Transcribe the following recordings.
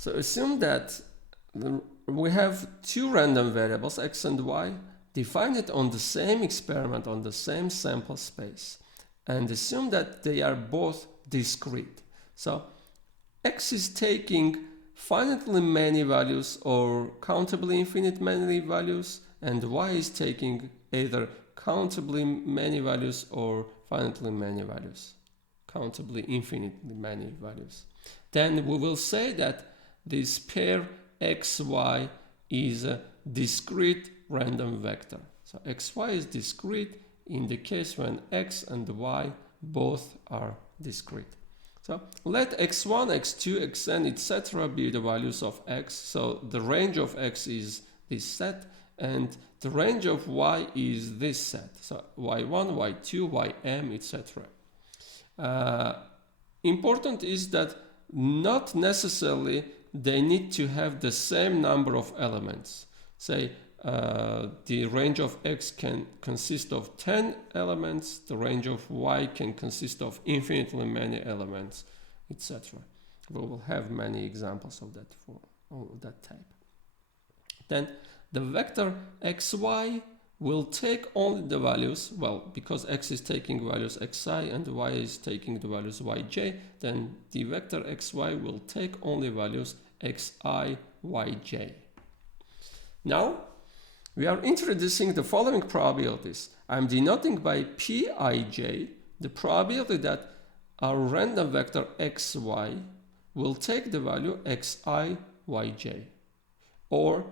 So assume that we have two random variables, x and y, defined on the same experiment, on the same sample space, and assume that they are both discrete. So x is taking finitely many values or countably infinite many values, and y is taking either countably many values or finitely many values, countably infinitely many values. Then we will say that this pair xy is a discrete random vector. So xy is discrete in the case when x and y both are discrete. So let x1, x2, xn, etc. be the values of x. So the range of x is this set, and the range of y is this set. So y1, y2, ym, etc. Important is that not necessarily they need to have the same number of elements. Say the range of x can consist of 10 elements, the range of y can consist of infinitely many elements, etc. We will have many examples of that type. Then the vector xy will take only the values, well, because x is taking values xi and y is taking the values yj, then the vector xy will take only values xi, yj. Now, we are introducing the following probabilities. I'm denoting by pij the probability that our random vector xy will take the value xi, yj. Or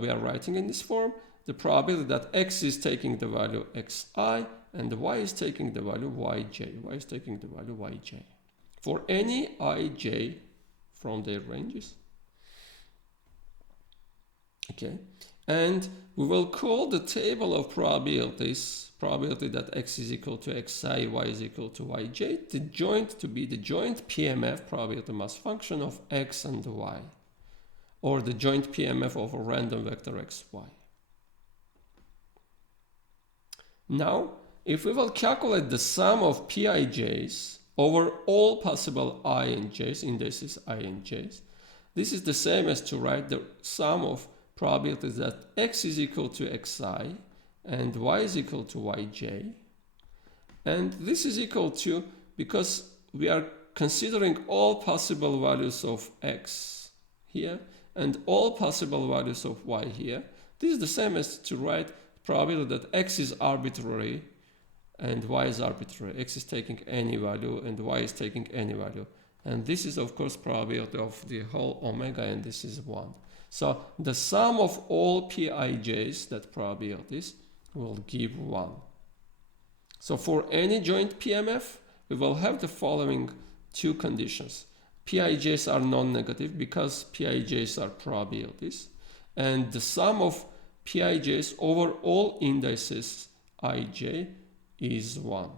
we are writing in this form the probability that x is taking the value xi and y is taking the value yj. Y is taking the value yj for any ij from their ranges. Okay, and we will call the table of probabilities, probability that x is equal to xi, y is equal to yj, the joint to be the joint Pmf, probability mass function of x and y, or the joint Pmf of a random vector xy. Now, if we will calculate the sum of pij's over all possible I and j's, indices I and j's, this is the same as to write the sum of probabilities that x is equal to xi and y is equal to yj. And this is equal to, because we are considering all possible values of x here and all possible values of y here, this is the same as to write probability that x is arbitrary and y is arbitrary. X is taking any value and y is taking any value. And this is, of course, probability of the whole omega, and this is 1. So the sum of all pij's, that probabilities, will give 1. So for any joint Pmf, we will have the following two conditions. Pij's are non-negative because pij's are probabilities, and the sum of pij's over all indices ij is 1.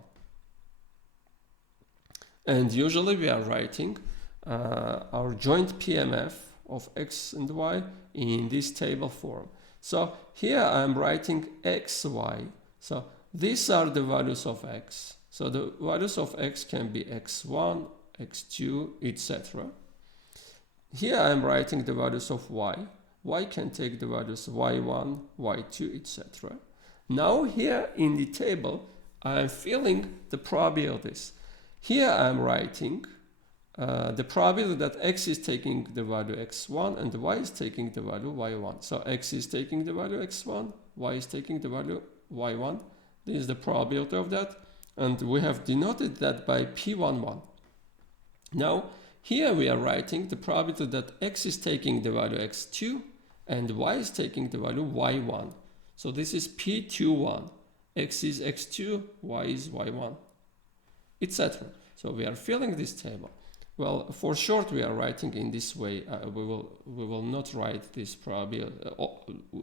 And usually we are writing our joint Pmf of x and y in this table form. So here I'm writing xy. So these are the values of x. So the values of x can be x1, x2, etc. Here I'm writing the values of y. Y can take the values y1, y2, etc. Now here in the table, I'm filling the probabilities. Here I'm writing the probability that x is taking the value x1 and y is taking the value y1. So x is taking the value x1, y is taking the value y1. This is the probability of that, and we have denoted that by p11. Now here we are writing the probability that x is taking the value x2 and y is taking the value y1. So this is p21. X is x2, y is y1, etc. So we are filling this table. Well, for short, we are writing in this way. We will not write this probability,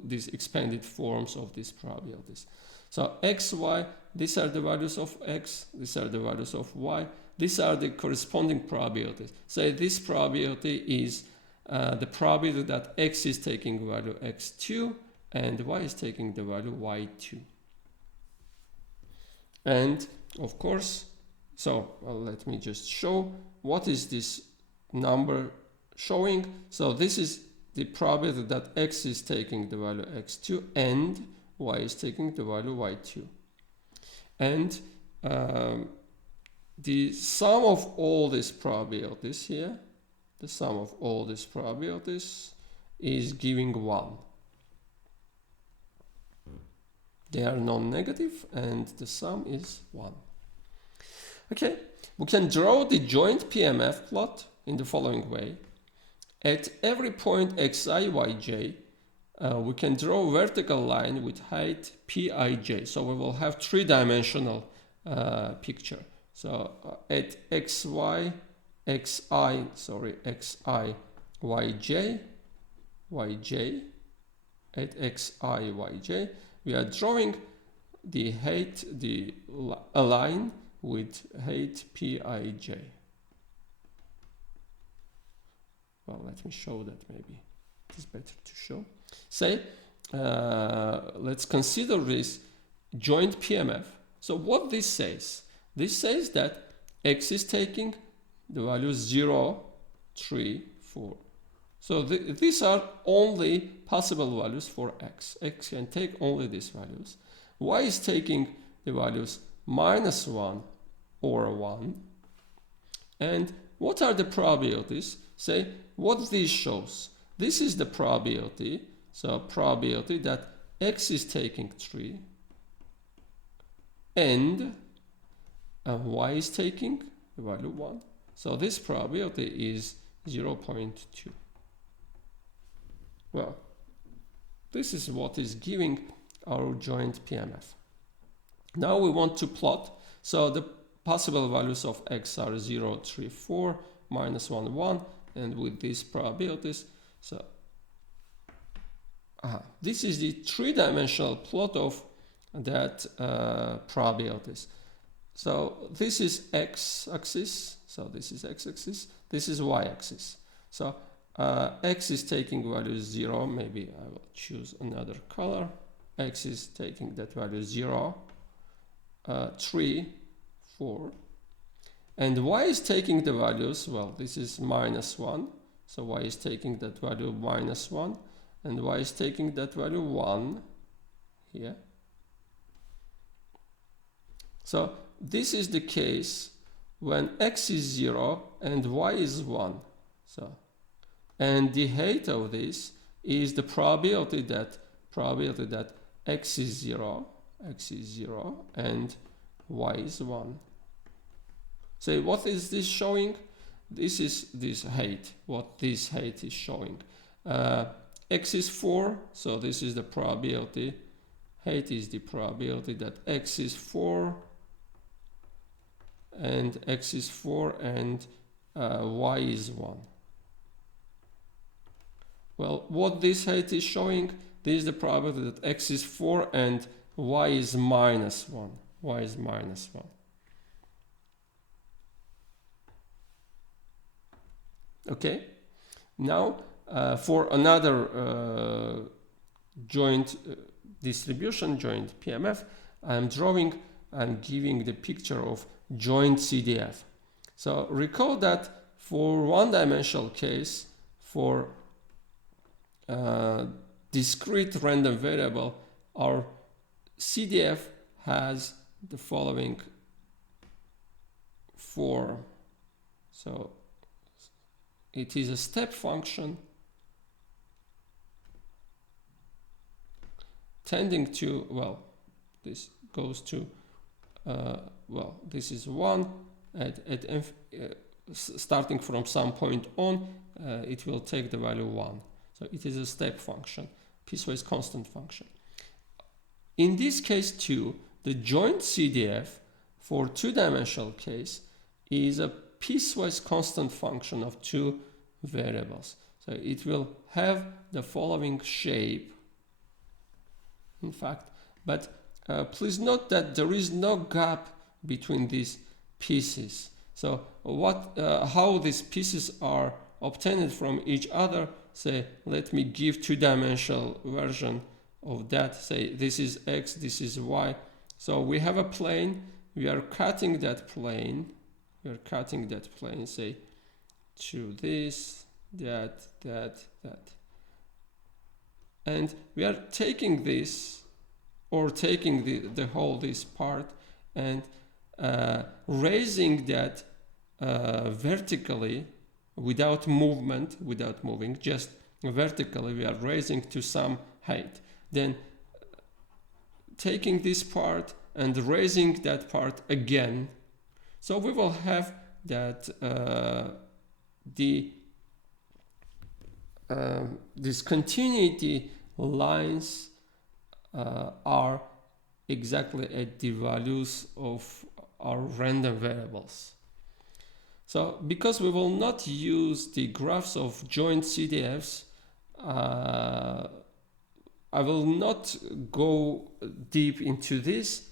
these expanded forms of these probabilities. So x, y, these are the values of x, these are the values of y, these are the corresponding probabilities. Say this probability is the probability that x is taking value x2 and y is taking the value y2. And of course, so let me just show what is this number showing. So this is the probability that x is taking the value x2 and y is taking the value y2. And the sum of all these probabilities here, the sum of all these probabilities is giving 1. They are non-negative and the sum is 1. Okay, we can draw the joint PMF plot in the following way. At every point xi, yj, we can draw a vertical line with height pij. So we will have three-dimensional picture. So at xi, yj, yj, at xi, yj, we are drawing the height, a line with height pij. Well, let me show that maybe. It is better to show. Say, let's consider this joint PMF. So what this says? This says that x is taking the values 0, 3, 4. So these are only possible values for x. X can take only these values. Y is taking the values -1 or 1. And what are the probabilities? Say, what this shows? This is the probability. So probability that x is taking 3 and y is taking the value 1. So this probability is 0.2. Well, this is what is giving our joint PMF. Now we want to plot. So the possible values of x are 0, 3, 4, -1, 1, and with these probabilities. So this is the three-dimensional plot of that probabilities. So this is x-axis. So this is x-axis. This is y-axis. So x is taking value 0. Maybe I will choose another color. X is taking that value 0, 3, 4. And y is taking the values, well, this is -1. So y is taking that value -1. And y is taking that value 1 here. So this is the case when x is 0 and y is 1. So, and the height of this is the probability that x is 0 and y is 1. So what is this showing? This is this height, what this height is showing. X is 4, so this is the probability. Height is the probability that x is 4 and x is 4 and y is 1. Well, what this height is showing, this is the probability that x is 4 and y is -1. Y is -1. Okay, now for another joint distribution, joint PMF, I'm drawing and giving the picture of joint CDF. So recall that for one-dimensional case, for discrete random variable, our CDF has the following form. So it is a step function tending to, well, this goes to, well, this is 1 starting from some point on, it will take the value 1. So it is a step function, piecewise constant function. In this case too, the joint CDF for two-dimensional case is a piecewise constant function of two variables. So it will have the following shape, in fact, but please note that there is no gap between these pieces. So how these pieces are obtained from each other, say, let me give two-dimensional version of that. Say this is x, this is y. So we have a plane, we are cutting that plane, say to this, that. And we are taking this, or taking the whole this part, and raising that vertically without moving, just vertically we are raising to some height. Then taking this part and raising that part again. So we will have that this continuity lines are exactly at the values of our random variables. So because we will not use the graphs of joint CDFs, I will not go deep into this.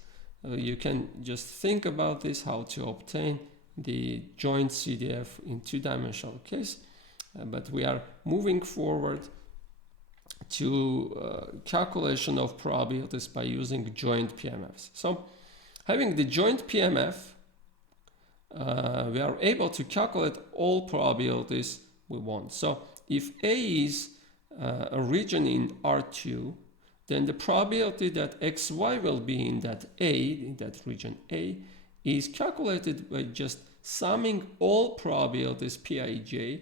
You can just think about this, how to obtain the joint CDF in two-dimensional case. But we are moving forward to calculation of probabilities by using joint PMFs. So having the joint PMF, we are able to calculate all probabilities we want. So if A is a region in R2, then the probability that XY will be in that region A, is calculated by just summing all probabilities Pij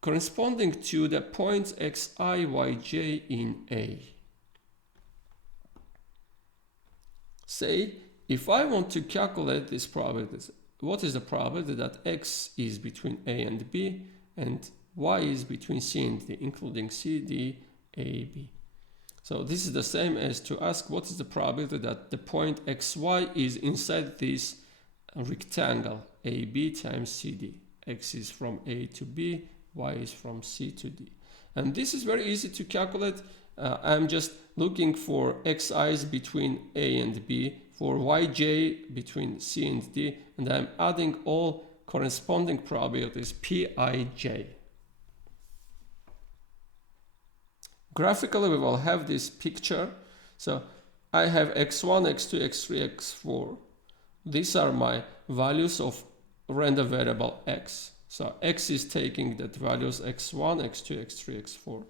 corresponding to the points xi, yj in A. Say, if I want to calculate these probabilities, what is the probability that x is between A and B and y is between C and D, including C, D, A, B. So this is the same as to ask what is the probability that the point xy is inside this rectangle AB times CD. X is from A to B, y is from C to D. And this is very easy to calculate. I'm just looking for xi's between A and B, for yj between C and D, and I'm adding all corresponding probabilities Pij. Graphically, we will have this picture. So I have x1, x2, x3, x4. These are my values of random variable x. So x is taking the values x1, x2, x3, x4.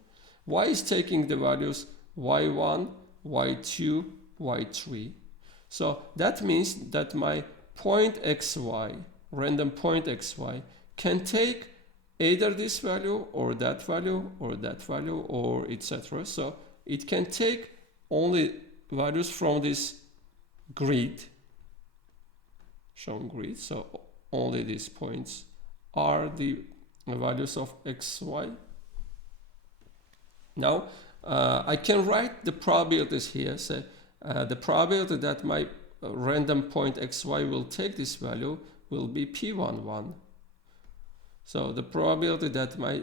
Y is taking the values y1, y2, y3. So that means that my point xy, random point xy, can take either this value or that value or that value or etc. So it can take only values from this grid, shown grid. So only these points are the values of xy. Now I can write the probabilities here. Say the probability that my random point xy will take this value will be P11. So the probability that my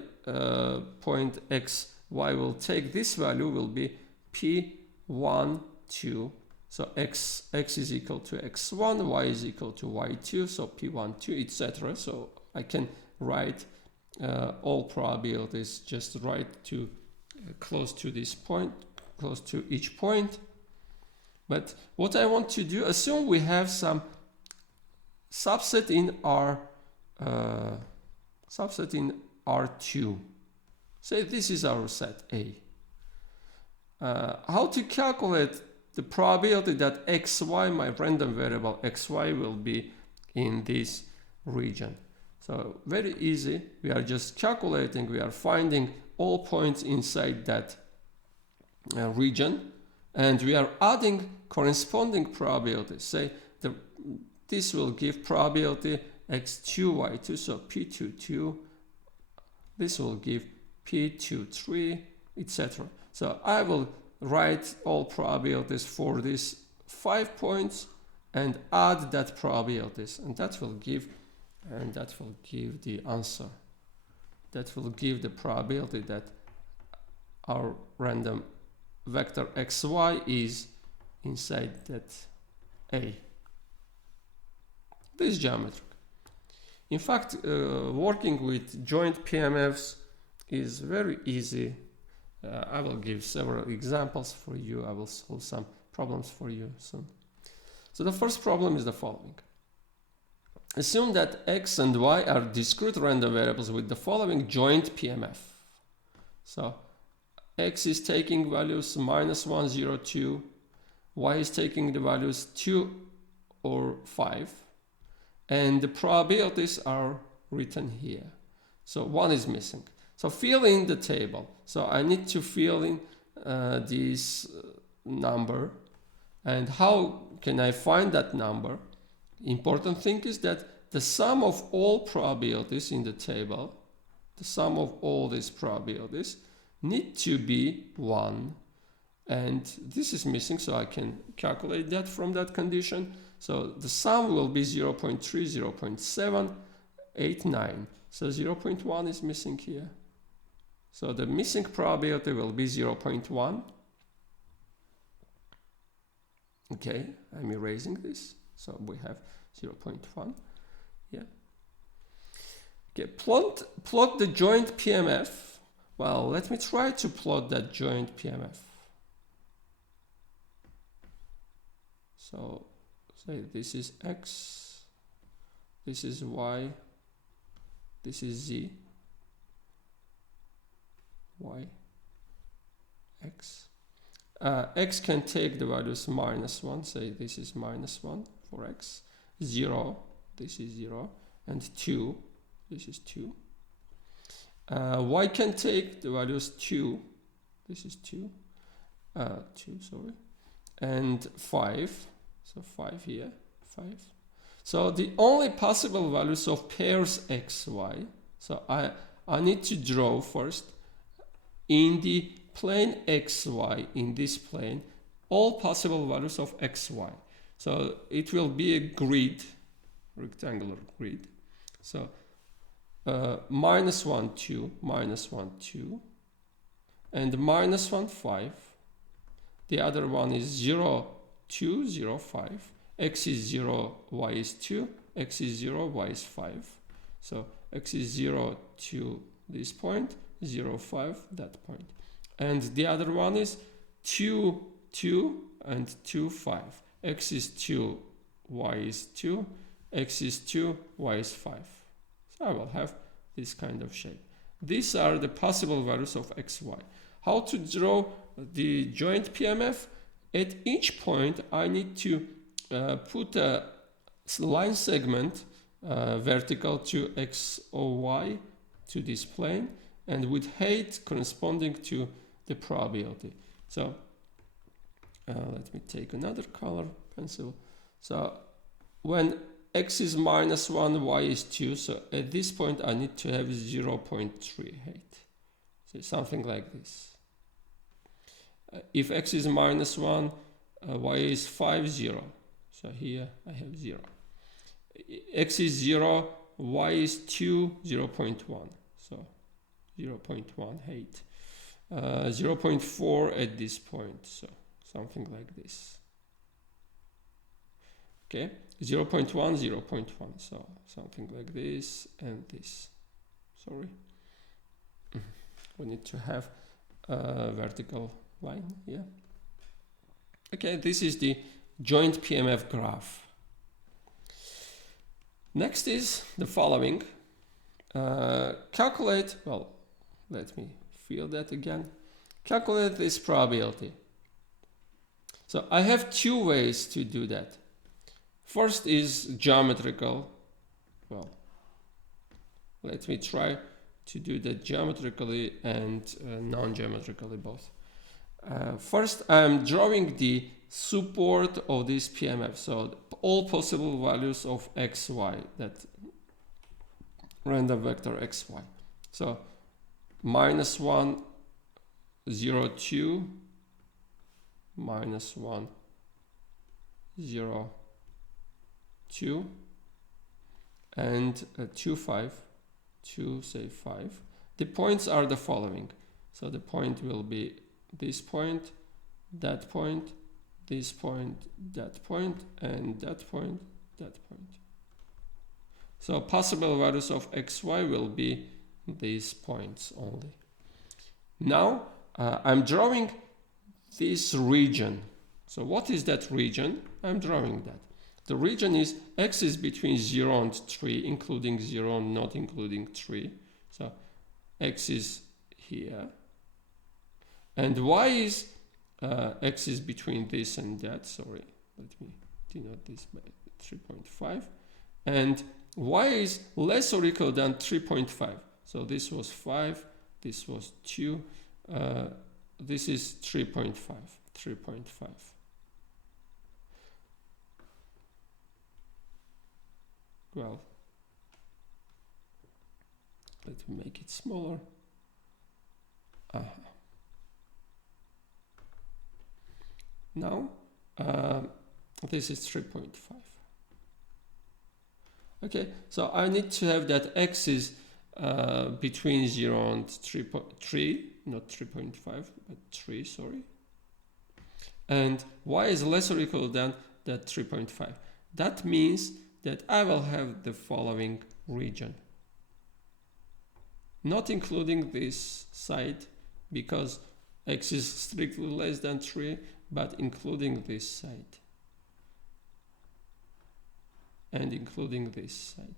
point xy will take this value will be P12. So x is equal to x1, y is equal to y2, so P12, etc. So I can write all probabilities just right to close to this point, close to each point. But what I want to do, assume we have some subset in R2. Say this is our set A. How to calculate the probability that xy, my random variable xy, will be in this region? So very easy. We are just calculating, we are finding all points inside that region, and we are adding corresponding probabilities. Say this will give probability x2, y2, so P22. This will give P23, etc. So I will write all probabilities for these 5 points and add that probabilities, and that will give the answer. That will give the probability that our random vector xy is inside that A. This is geometric. In fact, working with joint PMFs is very easy. I will give several examples for you. I will solve some problems for you soon. So the first problem is the following. assume that x and y are discrete random variables with the following joint PMF. So x is taking values -1, 0, 2, y is taking the values 2 or 5, and the probabilities are written here. So one is missing. So fill in the table. So I need to fill in this number. And how can I find that number? Important thing is that the sum of all probabilities in the table, the sum of all these probabilities need to be 1. And this is missing, so I can calculate that from that condition. So the sum will be 0.3, 0.7, 8, 9. So 0.1 is missing here. So the missing probability will be 0.1. Okay, I'm erasing this. So we have 0.1. Yeah. Okay, plot the joint PMF. Well, let me try to plot that joint PMF. So say this is X, this is Y, this is Z, Y, X. X can take the values -1, say this is -1 for X, 0, this is 0, and 2, this is 2. Y can take the values 2, this is 2, 2, sorry, and 5, so 5 here, 5. So the only possible values of pairs X, Y, so I need to draw first in the plane XY, in this plane, all possible values of XY. So it will be a grid, rectangular grid. So -1, 2, -1, 2, and -1, 5. The other one is 0, 2, 0, 5. X is 0, Y is 2, X is 0, Y is 5. So X is 0 to this point, 0, 5, that point. And the other one is 2, 2, and 2, 5. X is 2, Y is 2, X is 2, Y is 5. So I will have this kind of shape. These are the possible values of X, Y. How to draw the joint PMF? At each point, I need to put a line segment vertical to X or Y to this plane, and with height corresponding to the probability. So let me take another color pencil. So when X is -1, Y is 2, so at this point I need to have 0.3 height. So something like this. If X is -1, Y is 5, 0. So here I have 0. X is 0, Y is 2, 0.1. So 0.1 height. 0.4 at this point, so something like this. Okay, 0.1, 0.1, so something like this and this. Sorry. We need to have a vertical line here. Okay, this is the joint PMF graph. Next is the following. Calculate, well, let me fill that again. Calculate this probability. So I have two ways to do that. First is geometrical. Well, let me try to do that geometrically and non-geometrically both. First, I'm drawing the support of this PMF. So all possible values of X, Y, that random vector X, Y. So -1, 0, 2, -1, 0, 2, and 2, 5, 2, say 5. The points are the following. So the point will be this point, that point, this point, that point, and that point, that point. So possible values of X, Y will be these points only. Now I'm drawing this region. So what is that region? I'm drawing that. the region is X is between 0 and 3, including 0 and not including 3. So X is here. And Y is, X is between this and that. Sorry, let me denote this by 3.5. And Y is less or equal than 3.5. So this was 5, this was 2, this is 3.5, 3.5. Well, let me make it smaller. Now, this is 3.5. Okay, so I need to have that X is between 0 and 3, not 3.5, but 3, sorry. And Y is less or equal than that 3.5. That means that I will have the following region. Not including this side, because X is strictly less than 3, but including this side. And including this side.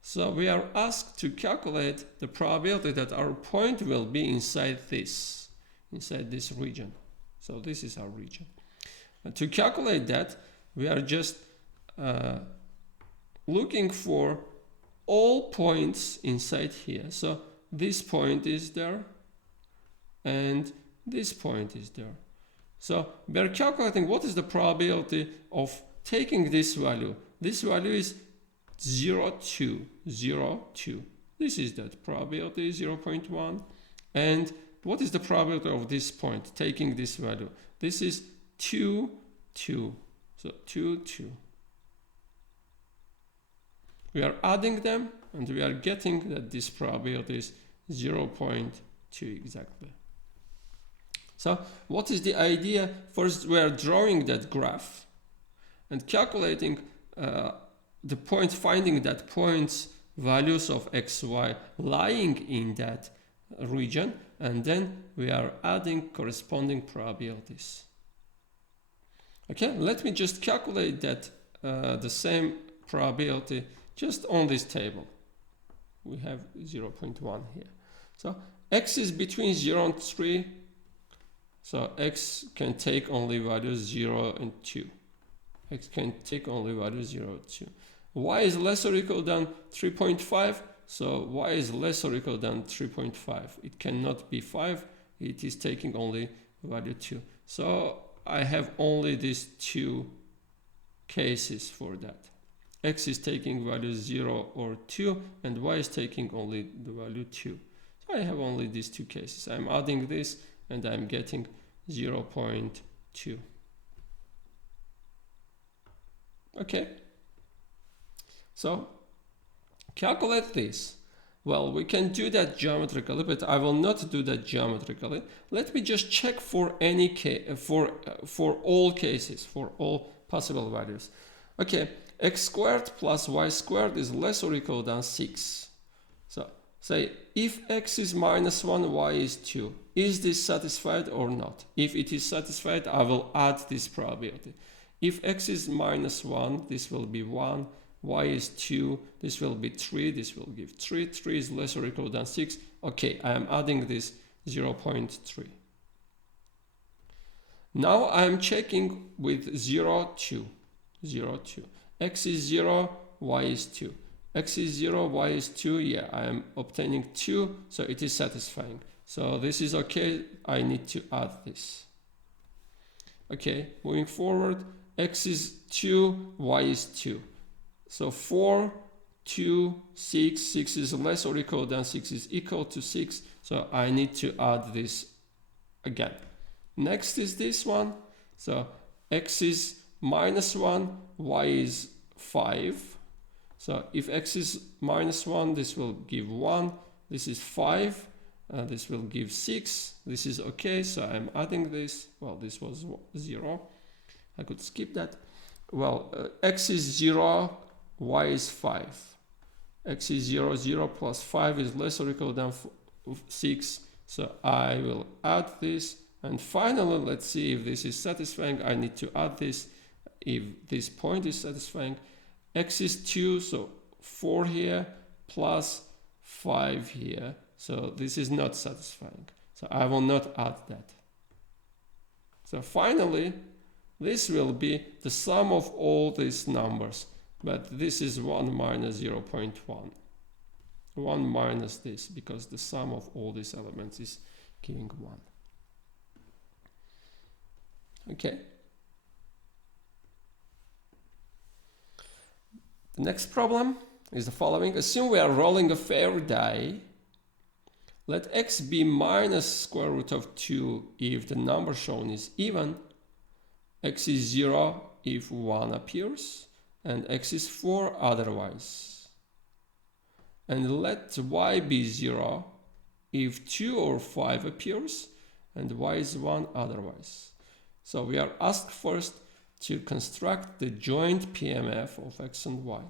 So we are asked to calculate the probability that our point will be inside this region. So this is our region. And to calculate that, we are just looking for all points inside here. So this point is there, and this point is there. So we are calculating what is the probability of taking this value. This value is 0, 2, 0, 2. This is that probability, 0.1. And what is the probability of this point, taking this value? This is 2, 2. So 2, 2. We are adding them, and we are getting that this probability is 0.2 exactly. So what is the idea? First, we are drawing that graph and calculating the point, finding that points values of x, y lying in that region, and then we are adding corresponding probabilities. Okay, let me just calculate that the same probability just on this table. We have 0.1 here. So x is between 0 and 3. So x can take only values 0 and 2. X can take only values 0 and 2. Y is less or equal than 3.5. So y is less or equal than 3.5. It cannot be 5. It is taking only value 2. So I have only these two cases for that. X is taking value 0 or 2, and y is taking only the value 2. So I have only these two cases. I'm adding this, and I'm getting 0.2. Okay. So calculate this. Well, we can do that geometrically, but I will not do that geometrically. Let me just check for any case, for all cases, for all possible values. Okay, x squared plus y squared is less or equal than 6. So say if x is minus 1, y is 2. Is this satisfied or not? If it is satisfied, I will add this probability. If x is minus 1, this will be 1. Y is 2, this will be 3, this will give 3. 3 is less or equal than 6. Okay, I am adding this 0.3. Now I am checking with 0, 2. 0, 2. X is 0, y is 2. X is 0, y is 2. Yeah, I am obtaining 2, so it is satisfying. So this is okay. I need to add this. Okay, moving forward. X is 2, y is 2. So 4, 2, 6. 6 is less or equal than 6 is equal to 6. So I need to add this again. Next is this one. So x is minus 1, y is 5. So if x is minus 1, this will give 1. This is 5. This will give 6. This is okay. So I'm adding this. Well, this was 0. I could skip that. Well, x is 0. Y is 5. X is 0, 0 plus 5 is less or equal than 6. So I will add this. And finally, let's see if this is satisfying. I need to add this. if this point is satisfying. X is 2, so 4 here plus 5 here. So this is not satisfying. So I will not add that. So finally, this will be the sum of all these numbers. But this is 1 minus 0.1. 1 minus this, because the sum of all these elements is giving 1. Okay. The next problem is the following. Assume we are rolling a fair die. Let x be minus square root of 2 if the number shown is even. X is 0 if 1 appears. And x is 4 otherwise. And let y be 0 if 2 or 5 appears. And y is 1 otherwise. So we are asked first to construct the joint PMF of x and y.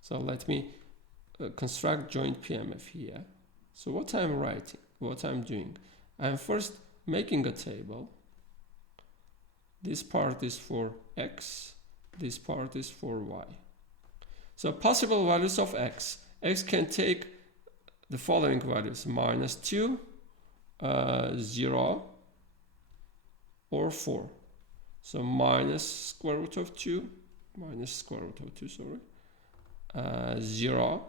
So let me construct joint PMF here. So what I'm writing, what I'm doing, I'm first making a table. This part is for x, this part is for y. So possible values of x. X can take the following values: minus 2, 0, or 4. So minus square root of 2, 0,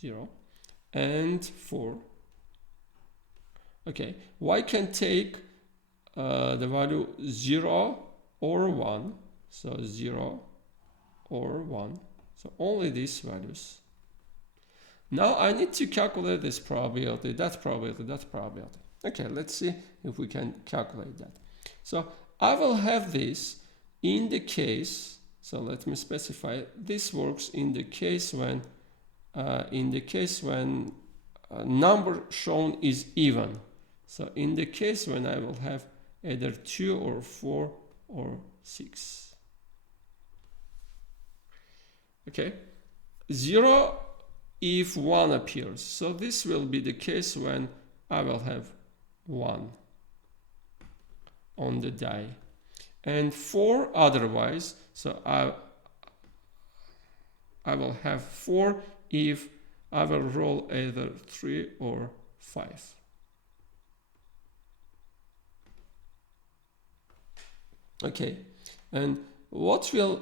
0, and 4. Okay, y can take the value 0 or 1. So 0 or 1. So only these values. Now I need to calculate this probability, that probability, that probability. Okay, let's see if we can calculate that. So I will have this in the case, so let me specify, this works in the case when number shown is even. So in the case when I will have either 2 or 4 or 6. Okay, 0 if 1 appears. So this will be the case when I will have 1 on the die. And 4 otherwise, so I will have 4 if I will roll either 3 or 5. Okay, and what will,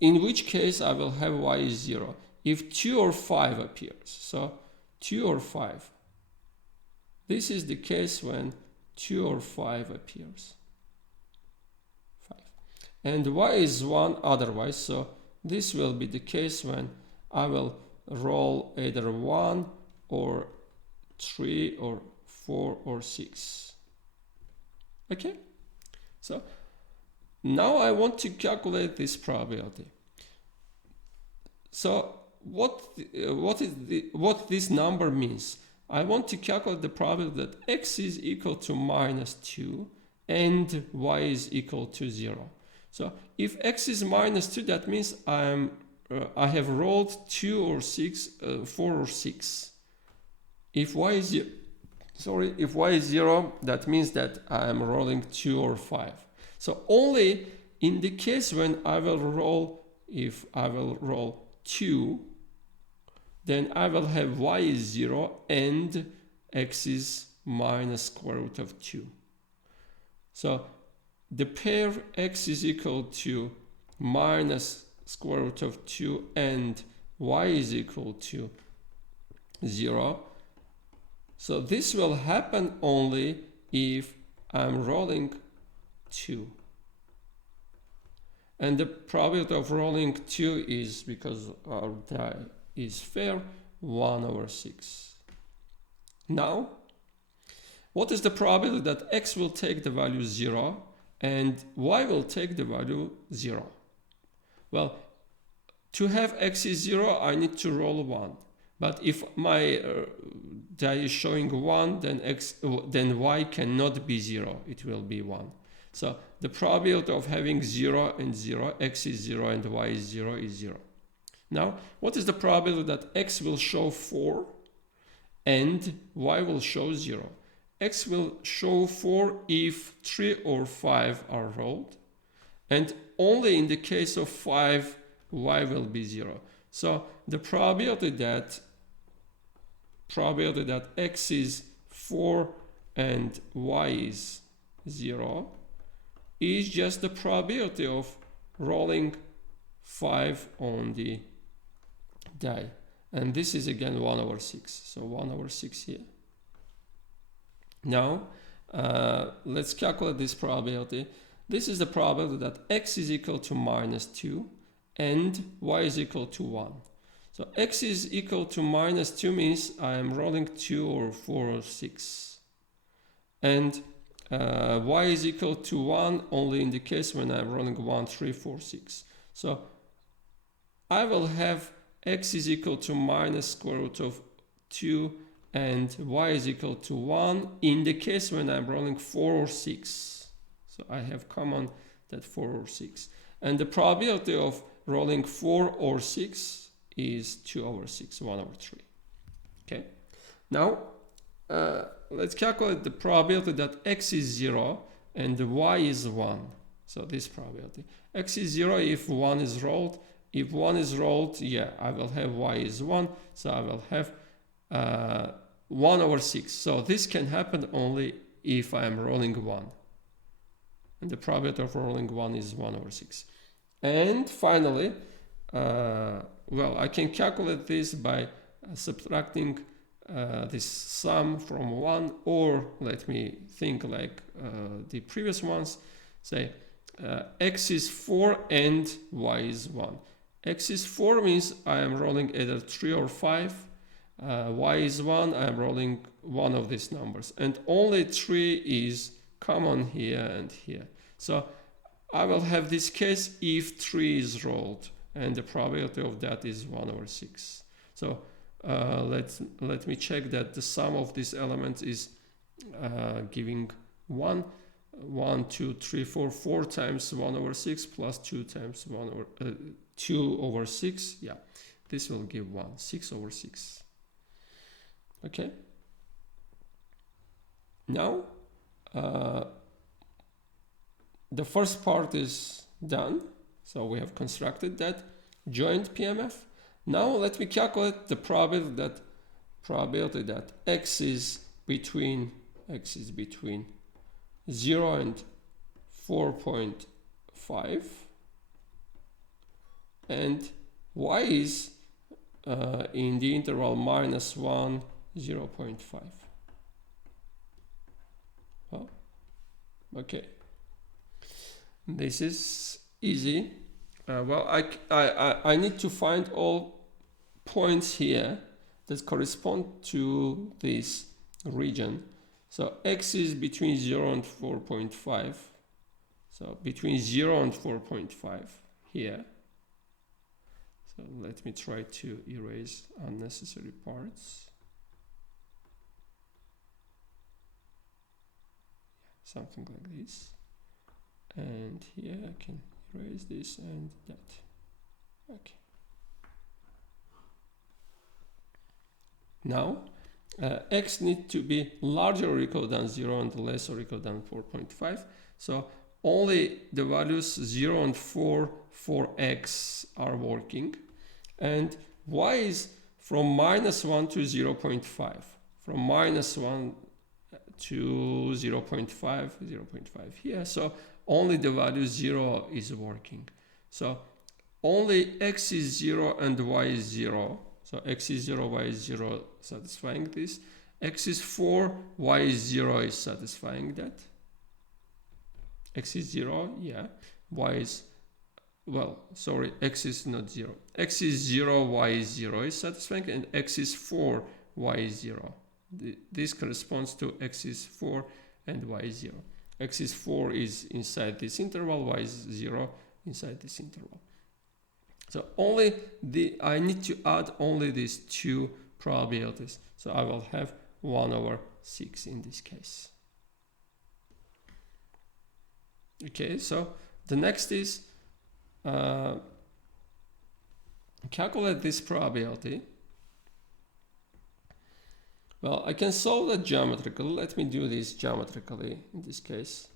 in which case I will have y is 0? If 2 or 5 appears. So 2 or 5. This is the case when 2 or 5 appears. 5. And y is 1 otherwise. So this will be the case when I will roll either 1 or 3 or 4 or 6. Okay? So now I want to calculate this probability. So what this number means? I want to calculate the probability that x is equal to minus 2 and y is equal to 0. So if x is minus 2, that means I have rolled 2 or 6, 4 or 6. If y is if y is 0, that means that I am rolling 2 or 5. So only in the case when I will roll, if I will roll 2, then I will have y is 0 and x is minus square root of 2. So the pair x is equal to minus square root of 2 and y is equal to 0. So this will happen only if I'm rolling 2. And the probability of rolling 2 is, because our die is fair, 1 over 6. Now, what is the probability that x will take the value 0 and y will take the value 0? Well, to have x is 0, I need to roll 1. But if my die is showing 1, then y cannot be 0. It will be 1. So the probability of having 0 and 0, x is 0 and y is 0 is 0. Now, what is the probability that x will show 4 and y will show 0? X will show 4 if 3 or 5 are rolled, and only in the case of 5, Y will be 0. So the probability that X is 4 and Y is 0 is just the probability of rolling 5 on the die. And this is again 1 over 6. So 1 over 6 here. Now, let's calculate this probability. This is the probability that X is equal to -2 and Y is equal to 1. So X is equal to -2 means I am rolling 2 or 4 or 6. And Y is equal to 1 only in the case when I'm rolling 1, 3, 4, 6. So I will have X is equal to -2 and Y is equal to 1 in the case when I'm rolling 4 or 6. So I have common that 4 or 6. And the probability of rolling 4 or 6 is 2 over 6, 1 over 3. Okay. Now, let's calculate the probability that X is 0 and Y is 1. So this probability. X is 0 if 1 is rolled. If 1 is rolled, yeah, I will have Y is 1. So I will have 1 over 6. So this can happen only if I am rolling 1. And the probability of rolling 1 is 1 over 6. And finally, well, I can calculate this by subtracting this sum from 1, or let me think like the previous ones. Say X is 4 and Y is 1. X is 4 means I am rolling either 3 or 5. Y is 1, I am rolling one of these numbers. And only 3 is common here and here. So I will have this case if 3 is rolled, and the probability of that is 1 over 6. So let me check that the sum of these elements is giving 1. 1, 2, 3, 4, 4 times 1 over 6 plus 2 times 2 over 6. Yeah, this will give 1, 6 over 6. Okay. Now, the first part is done. So we have constructed that joint PMF. Now let me calculate the probability that X is between 0 and 4.5 and Y is in the interval -1, 0.5. Oh, okay. This is easy. Well, I need to find all points here that correspond to this region. So X is between 0 and 4.5. So between 0 and 4.5 here. So let me try to erase unnecessary parts. Something like this. And here I can erase this and that. Okay. Now, X needs to be larger or equal than 0 and less or equal than 4.5. So only the values 0 and 4 for X are working. And Y is from -1 to 0.5. From -1 to 0.5, 0.5 here. So only the value 0 is working. So only X is 0 and Y is 0. So X is 0, Y is 0, satisfying this. X is 4, Y is 0 is satisfying that. X is 0, yeah. Y is, well, sorry, X is not 0. X is 0, Y is 0 is satisfying, and X is 4, Y is 0. This corresponds to X is 4 and Y is 0. X is 4 is inside this interval, Y is 0 inside this interval. So I need to add only these two probabilities. So I will have 1 over 6 in this case. Okay, so the next is calculate this probability Well, I can solve that geometrically. Let me do this geometrically in this case.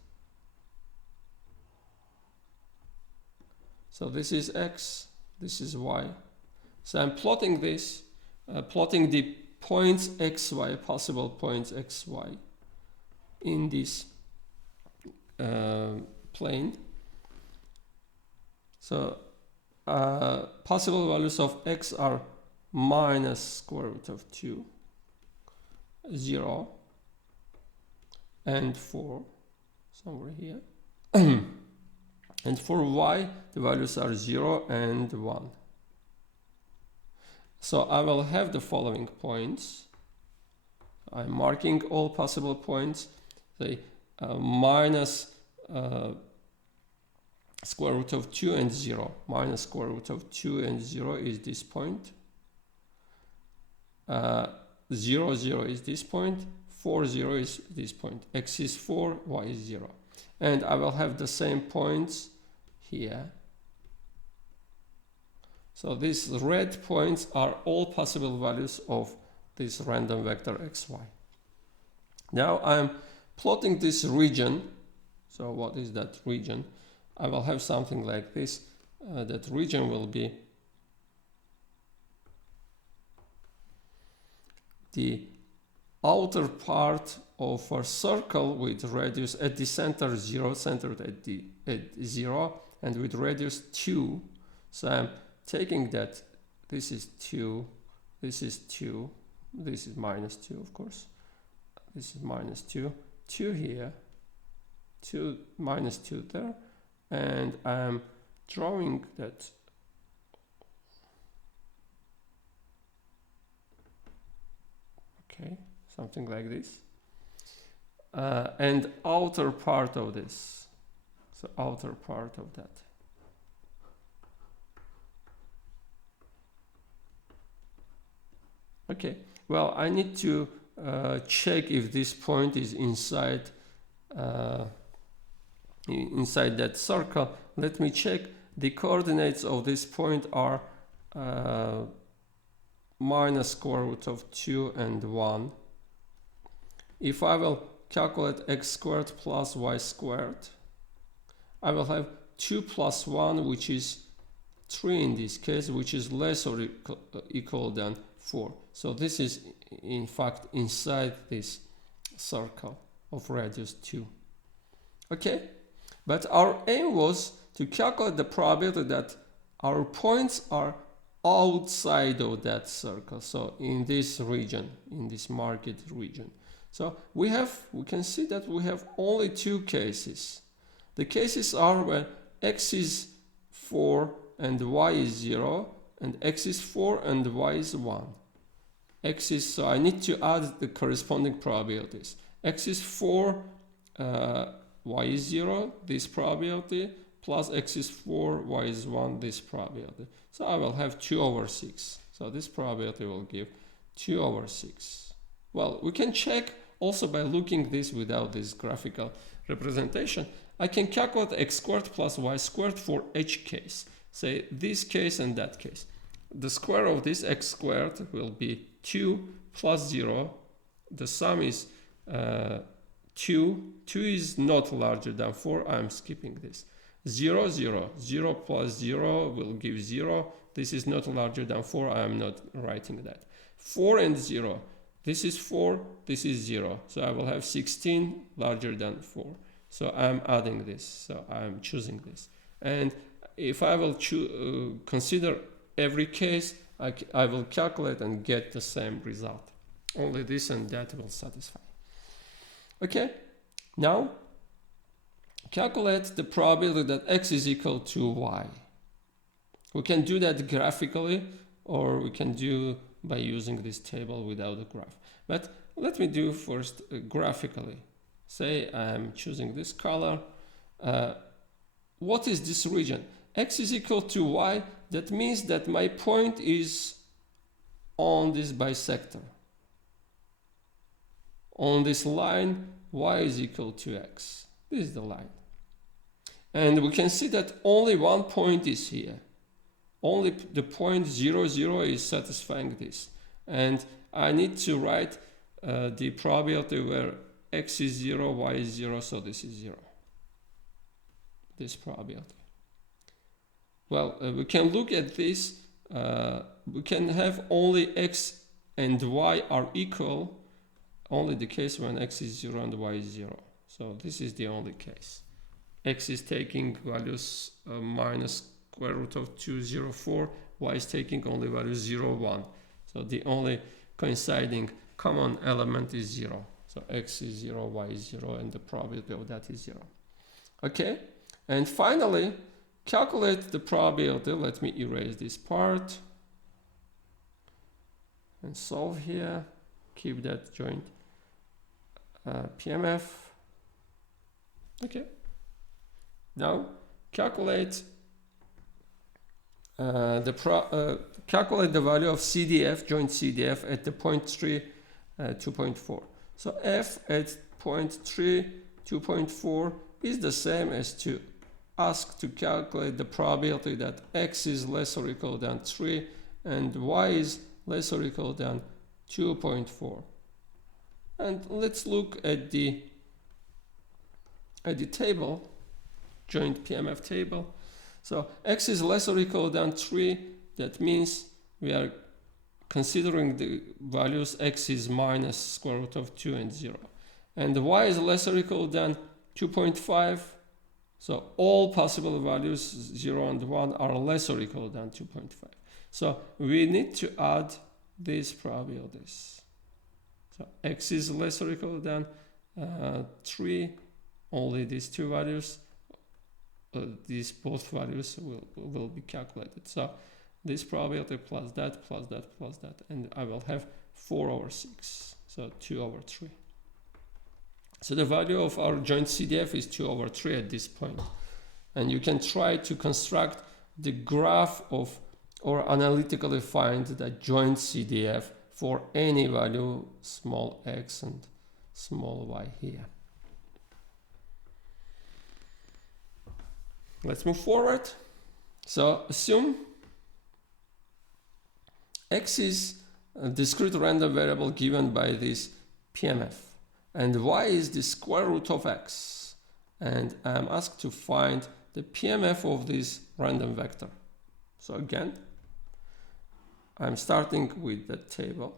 So this is x, this is y. So I'm plotting this, plotting the points xy, possible points xy in this plane. So possible values of x are minus square root of 2, 0, and 4, somewhere here. And for y, the values are 0 and 1. So I will have the following points. I'm marking all possible points. Say minus square root of 2 and 0. Minus square root of 2 and 0 is this point. 0, 0 is this point. 4, 0 is this point. X is 4, y is 0. And I will have the same points here. So these red points are all possible values of this random vector xy. Now I'm plotting this region. So what is that region? I will have something like this. That region will be the outer part of a circle with radius at the center 0, centered at 0, and with radius 2. So I'm taking that, this is 2, this is 2, this is minus 2, of course. This is minus 2, 2 here, 2, minus 2 there, and I'm drawing that okay, something like this. And outer part of this, so outer part of that. Okay, well, I need to check if this point is inside that circle. Let me check. The coordinates of this point are minus square root of 2 and 1. If I will calculate x squared plus y squared, I will have 2 plus 1, which is 3 in this case, which is less or equal than 4. So this is in fact inside this circle of radius 2. Okay, but our aim was to calculate the probability that our points are outside of that circle, so in this region, in this marked region. So we can see that we have only two cases. The cases are where x is 4 and y is 0, and x is 4 and y is 1. X is, so I need to add the corresponding probabilities. X is 4, y is 0, this probability, plus x is 4, y is 1, this probability. So I will have 2 over 6. So this probability will give 2 over 6. Well, we can check also by looking this without this graphical representation. I can calculate x squared plus y squared for each case. Say this case and that case. The square of this x squared will be 2 plus 0. The sum is 2. 2 is not larger than 4. I'm skipping this. 0, 0. 0 plus 0 will give 0. This is not larger than 4. I am not writing that. 4 and 0. This is 4. This is 0. So I will have 16 larger than 4. So I'm adding this. So I'm choosing this. And if I will consider every case, I will calculate and get the same result. Only this and that will satisfy. Okay, now calculate the probability that x is equal to y. We can do that graphically, or we can do by using this table without a graph. But let me do first graphically. Say I'm choosing this color. What is this region? X is equal to y. That means that my point is on this bisector. On this line, y is equal to x. This is the line. And we can see that only one point is here. Only the point 0, 0 is satisfying this. And I need to write the probability where x is 0, y is 0, so this is 0. This probability. Well, we can look at this. We can have only x and y are equal, only the case when x is 0 and y is 0. So this is the only case. X is taking values minus square root of 204, y is taking only values 0, 1. So the only coinciding common element is 0. So x is 0, y is 0, and the probability of that is 0. Okay, and finally, calculate the probability. Let me erase this part and solve here. Keep that joint Pmf. Okay. Now calculate calculate the value of CDF, joint CDF at the point 3, 2.4. So f at point 3, 2.4 is the same as to ask to calculate the probability that x is less or equal than 3 and y is less or equal than 2.4. And let's look at the table, joint Pmf table. So x is less or equal than 3. That means we are considering the values x is minus square root of 2 and 0. And y is less or equal than 2.5. So all possible values 0 and 1 are less or equal than 2.5. So we need to add these probabilities. So x is less or equal than 3. Only these two values, these both values will be calculated. So this probability plus that, and I will have 4 over 6. So 2 over 3. So the value of our joint CDF is 2 over 3 at this point. And you can try to construct the graph of, or analytically find the joint CDF for any value small x and small y here. Let's move forward. So assume x is a discrete random variable given by this Pmf, and y is the square root of x, and I'm asked to find the Pmf of this random vector. So again, I'm starting with the table.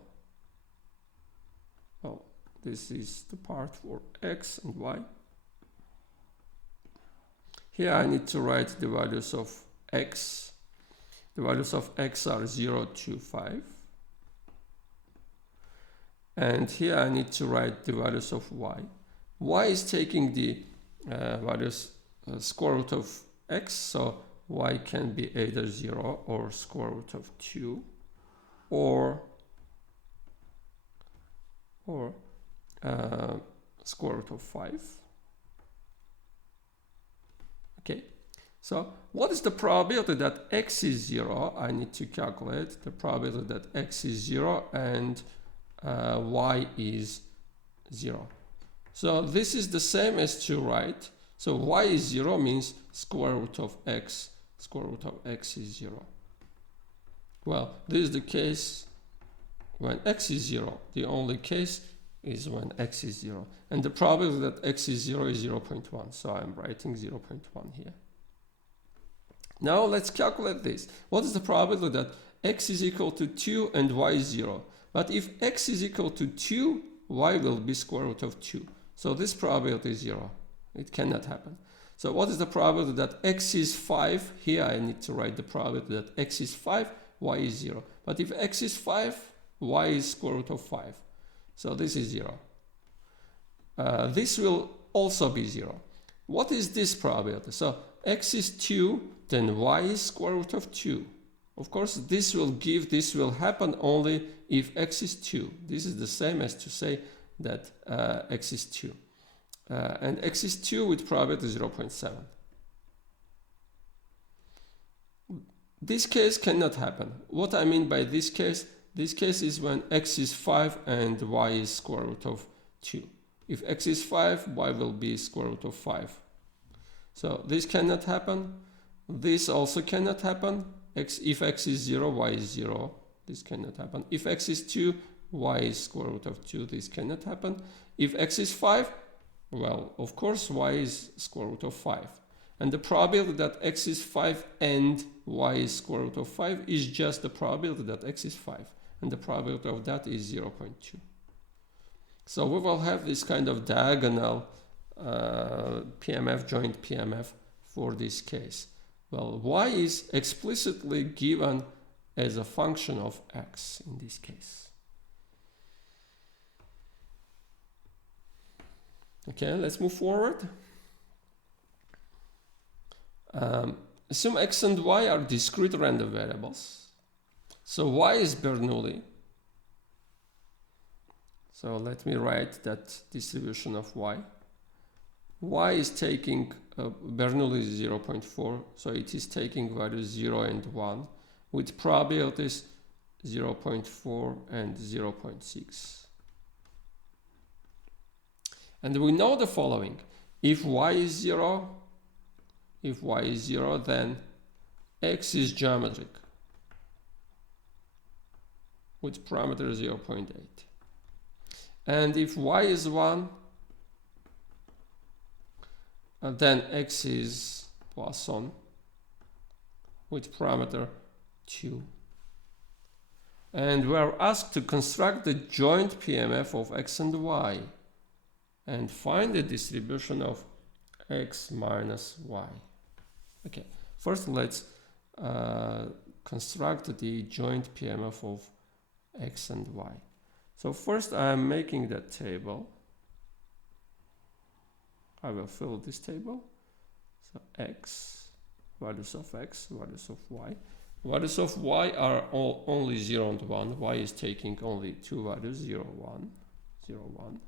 Well, this is the part for x and y. Here I need to write the values of x. The values of x are 0 to 5. And here I need to write the values of y. Y is taking the values square root of x, so y can be either 0 or square root of 2 or square root of 5. Okay, so what is the probability that x is 0? I need to calculate the probability that x is 0 and y is 0. So this is the same as to write. So y is 0 means square root of x is 0. Well, this is the case when x is 0. The only case is when x is 0. And the probability that x is 0 is 0.1. So I'm writing 0.1 here. Now let's calculate this. What is the probability that x is equal to 2 and y is 0? But if x is equal to 2, y will be square root of 2. So this probability is 0. It cannot happen. So what is the probability that x is 5? Here I need to write the probability that x is 5, y is 0. But if x is 5, y is square root of 5. So this is 0. This will also be 0. What is this probability? So x is 2, then y is square root of 2. Of course, this will happen only if x is 2. This is the same as to say that x is 2. And x is 2 with probability 0.7. This case cannot happen. What I mean by this case is when x is 5 and y is square root of 2. If x is 5, y will be square root of 5. So this cannot happen. This also cannot happen. If x is 0, y is 0. This cannot happen. If x is 2, y is square root of 2, this cannot happen. If x is 5, well, of course y is square root of 5. And the probability that x is 5 and y is square root of 5 is just the probability that x is 5. And the probability of that is 0.2. So we will have this kind of diagonal PMF, joint PMF for this case. Well, y is explicitly given as a function of x in this case. Okay, let's move forward. Assume x and y are discrete random variables. So y is Bernoulli. So let me write that distribution of y. Y is taking, Bernoulli is 0.4, so it is taking values 0 and 1 with probabilities 0.4 and 0.6. And we know the following. If y is 0, then x is geometric with parameter 0.8. And if y is 1, then x is Poisson with parameter 2. And we are asked to construct the joint PMF of x and y and find the distribution of x minus y. Okay, first let's construct the joint PMF of x and y. So first I am making that table. I will fill this table. So x, values of x, values of y. Values of y are all only 0 and 1. Y is taking only two values, 0, 1, 0, 1.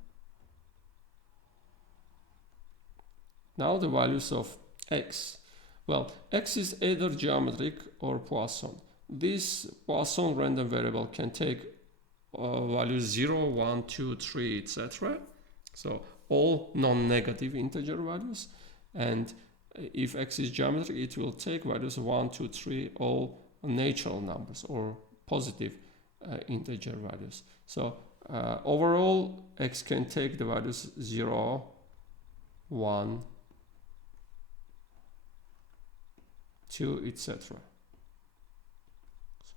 Now the values of x. Well, x is either geometric or Poisson. This Poisson random variable can take values 0, 1, 2, 3, etc. So all non-negative integer values. And if x is geometric, it will take values 1, 2, 3, all natural numbers or positive integer values. So overall, x can take the values 0, 1, 2, etc.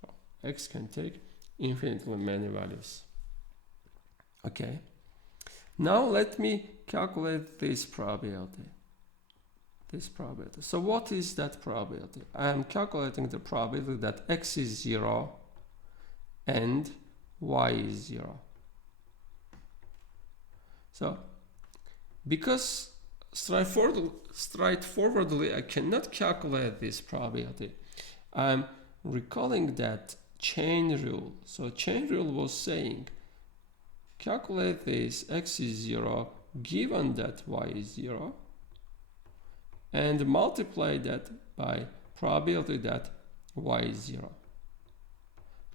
So x can take infinitely many values. Okay. Now let me calculate this probability. So what is that probability? I am calculating the probability that x is 0 and y is 0. So because straightforwardly I cannot calculate this probability, I'm recalling that chain rule. So chain rule was saying calculate this x is 0 given that y is 0 and multiply that by probability that y is 0.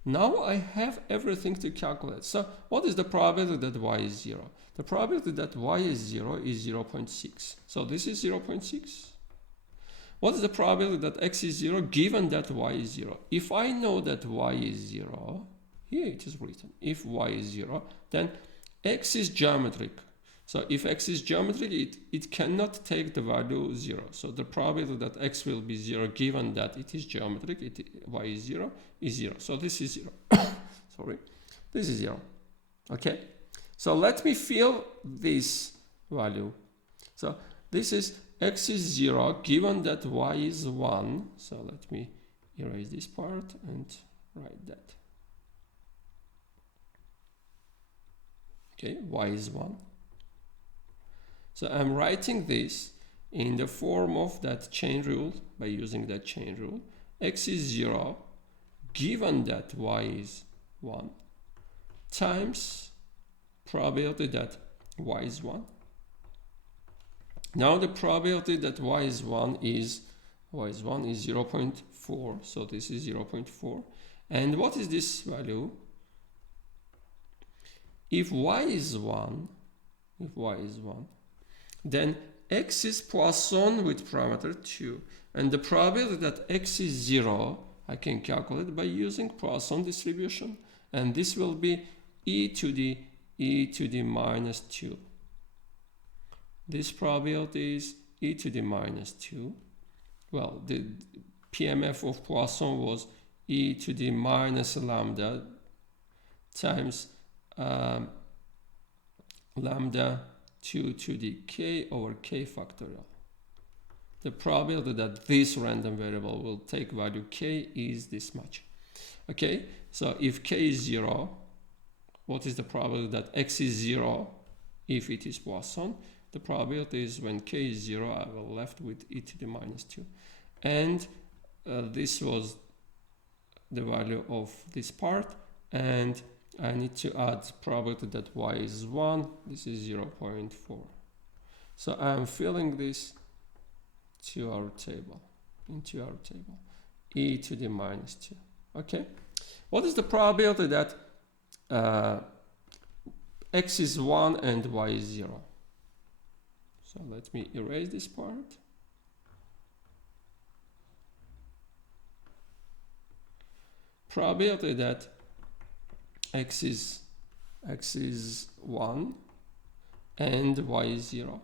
Now I have everything to calculate. So what is the probability that y is 0? The probability that y is 0 is 0.6. So this is 0.6. What is the probability that x is 0 given that y is 0? If I know that y is 0, here it is written, if y is 0, then x is geometric. So if x is geometric, it cannot take the value 0. So the probability that x will be 0 given that it is geometric, y is 0, is 0. So this is 0. Sorry, this is 0. Okay, so let me fill this value. So this is x is 0 given that y is 1. So let me erase this part and write that. Okay, y is 1. So I'm writing this in the form of that chain rule by using that chain rule. X is 0 given that y is 1 times probability that y is 1. Now the probability that y is 1 is 0.4. So this is 0.4. And what is this value? If y is 1, then x is Poisson with parameter 2. And the probability that x is 0, I can calculate by using Poisson distribution. And this will be e to the minus 2. This probability is e to the minus 2. Well, the PMF of Poisson was e to the minus lambda times lambda 2 to the k over k factorial. The probability that this random variable will take value k is this much. Okay, so if k is 0, what is the probability that x is 0 if it is Poisson? The probability is when k is 0, I will left with e to the minus 2. And this was the value of this part, and I need to add probability that y is 1. This is 0.4. So I'm filling this to our table, into our table, e to the minus 2. Okay, what is the probability that x is 1 and y is 0? So let me erase this part. Probability that x is 1 and y is 0.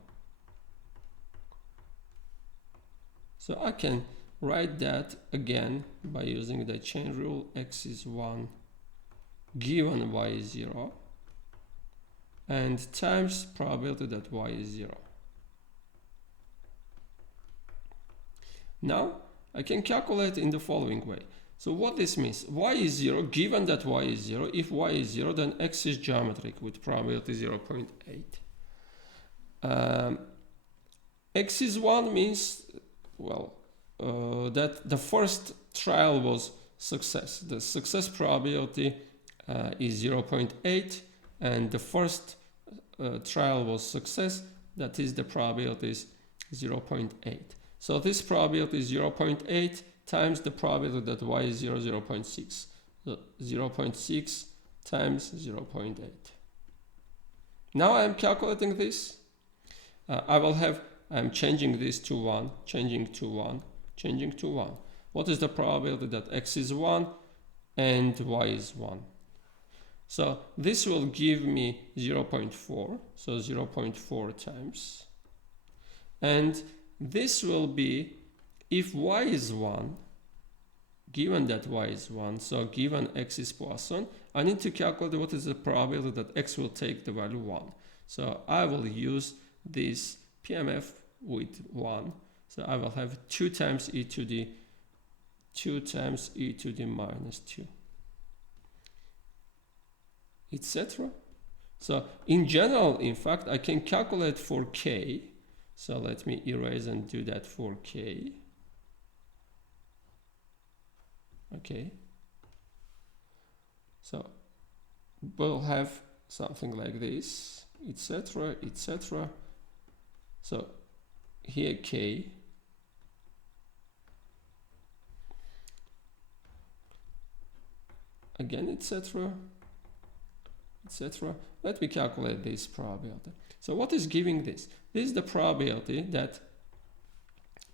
So I can write that again by using the chain rule. X is 1 given y is 0 and times probability that y is 0. Now I can calculate in the following way. So what this means, y is 0, given that y is 0, if y is 0, then x is geometric with probability 0.8. X is 1 means, well, that the first trial was success. The success probability is 0.8, and the first trial was success, that is the probability is 0.8. So this probability is 0.8 times the probability that y is 0, 0.6. So 0.6 times 0.8. Now I'm calculating this. I'm changing this to 1, changing to 1, changing to 1. What is the probability that x is 1 and y is 1? So this will give me 0.4, so 0.4 times. And this will be, if y is 1, given that y is 1, so given x is Poisson, I need to calculate what is the probability that x will take the value 1. So I will use this PMF with 1. So I will have 2 times e to the minus 2, etc. So in general, in fact, I can calculate for k. So let me erase and do that for k. Okay. So we'll have something like this, etc., etc. So here k, again, etc., etc. Let me calculate this probability. So what is giving this? This is the probability that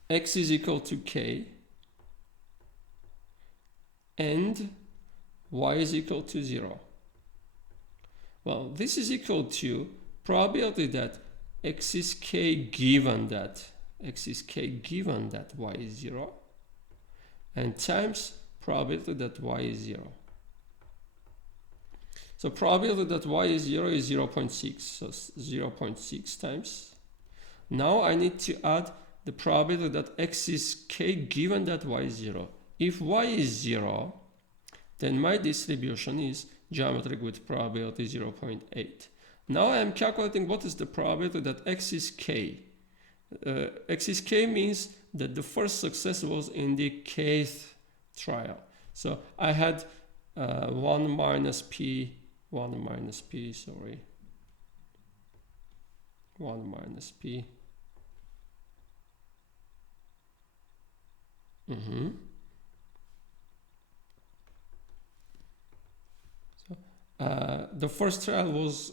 x is equal to k and y is equal to 0. Well, this is equal to probability that x is k given that y is 0 and times probability that y is 0. So probability that y is 0 is 0.6, so 0.6 times. Now I need to add the probability that x is k given that y is 0. If y is 0, then my distribution is geometric with probability 0.8. Now I am calculating what is the probability that x is k. X is k means that the first success was in the kth trial. So I had 1 minus p, sorry. 1 minus p. The first trial was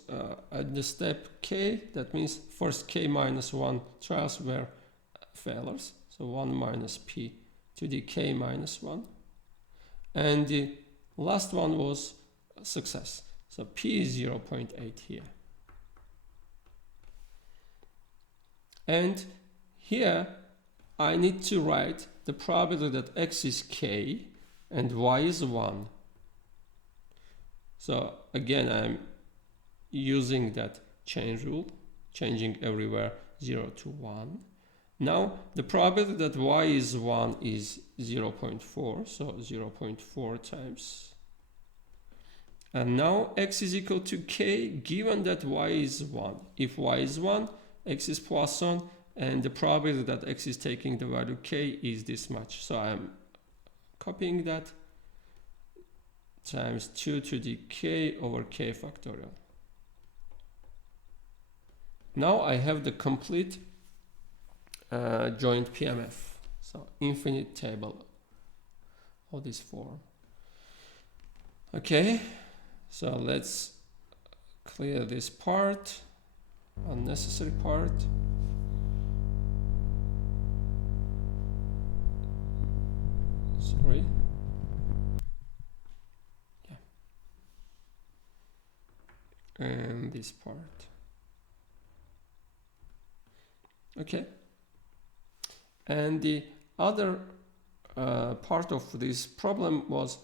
at the step k, that means first k minus 1 trials were failures, so 1 minus p to the k minus 1. And the last one was success. So P is 0.8 here. And here I need to write the probability that X is K and Y is 1. So again, I'm using that change rule, changing everywhere 0 to 1. Now the probability that Y is 1 is 0.4, so 0.4 times. And now X is equal to K given that Y is 1. If Y is 1, X is Poisson, and the probability that X is taking the value K is this much. So I'm copying that times 2 to the K over K factorial. Now I have the complete joint PMF. So infinite table of this form. Okay, so let's clear this part, unnecessary part. Sorry. Yeah. And this part. Okay. And the other part of this problem was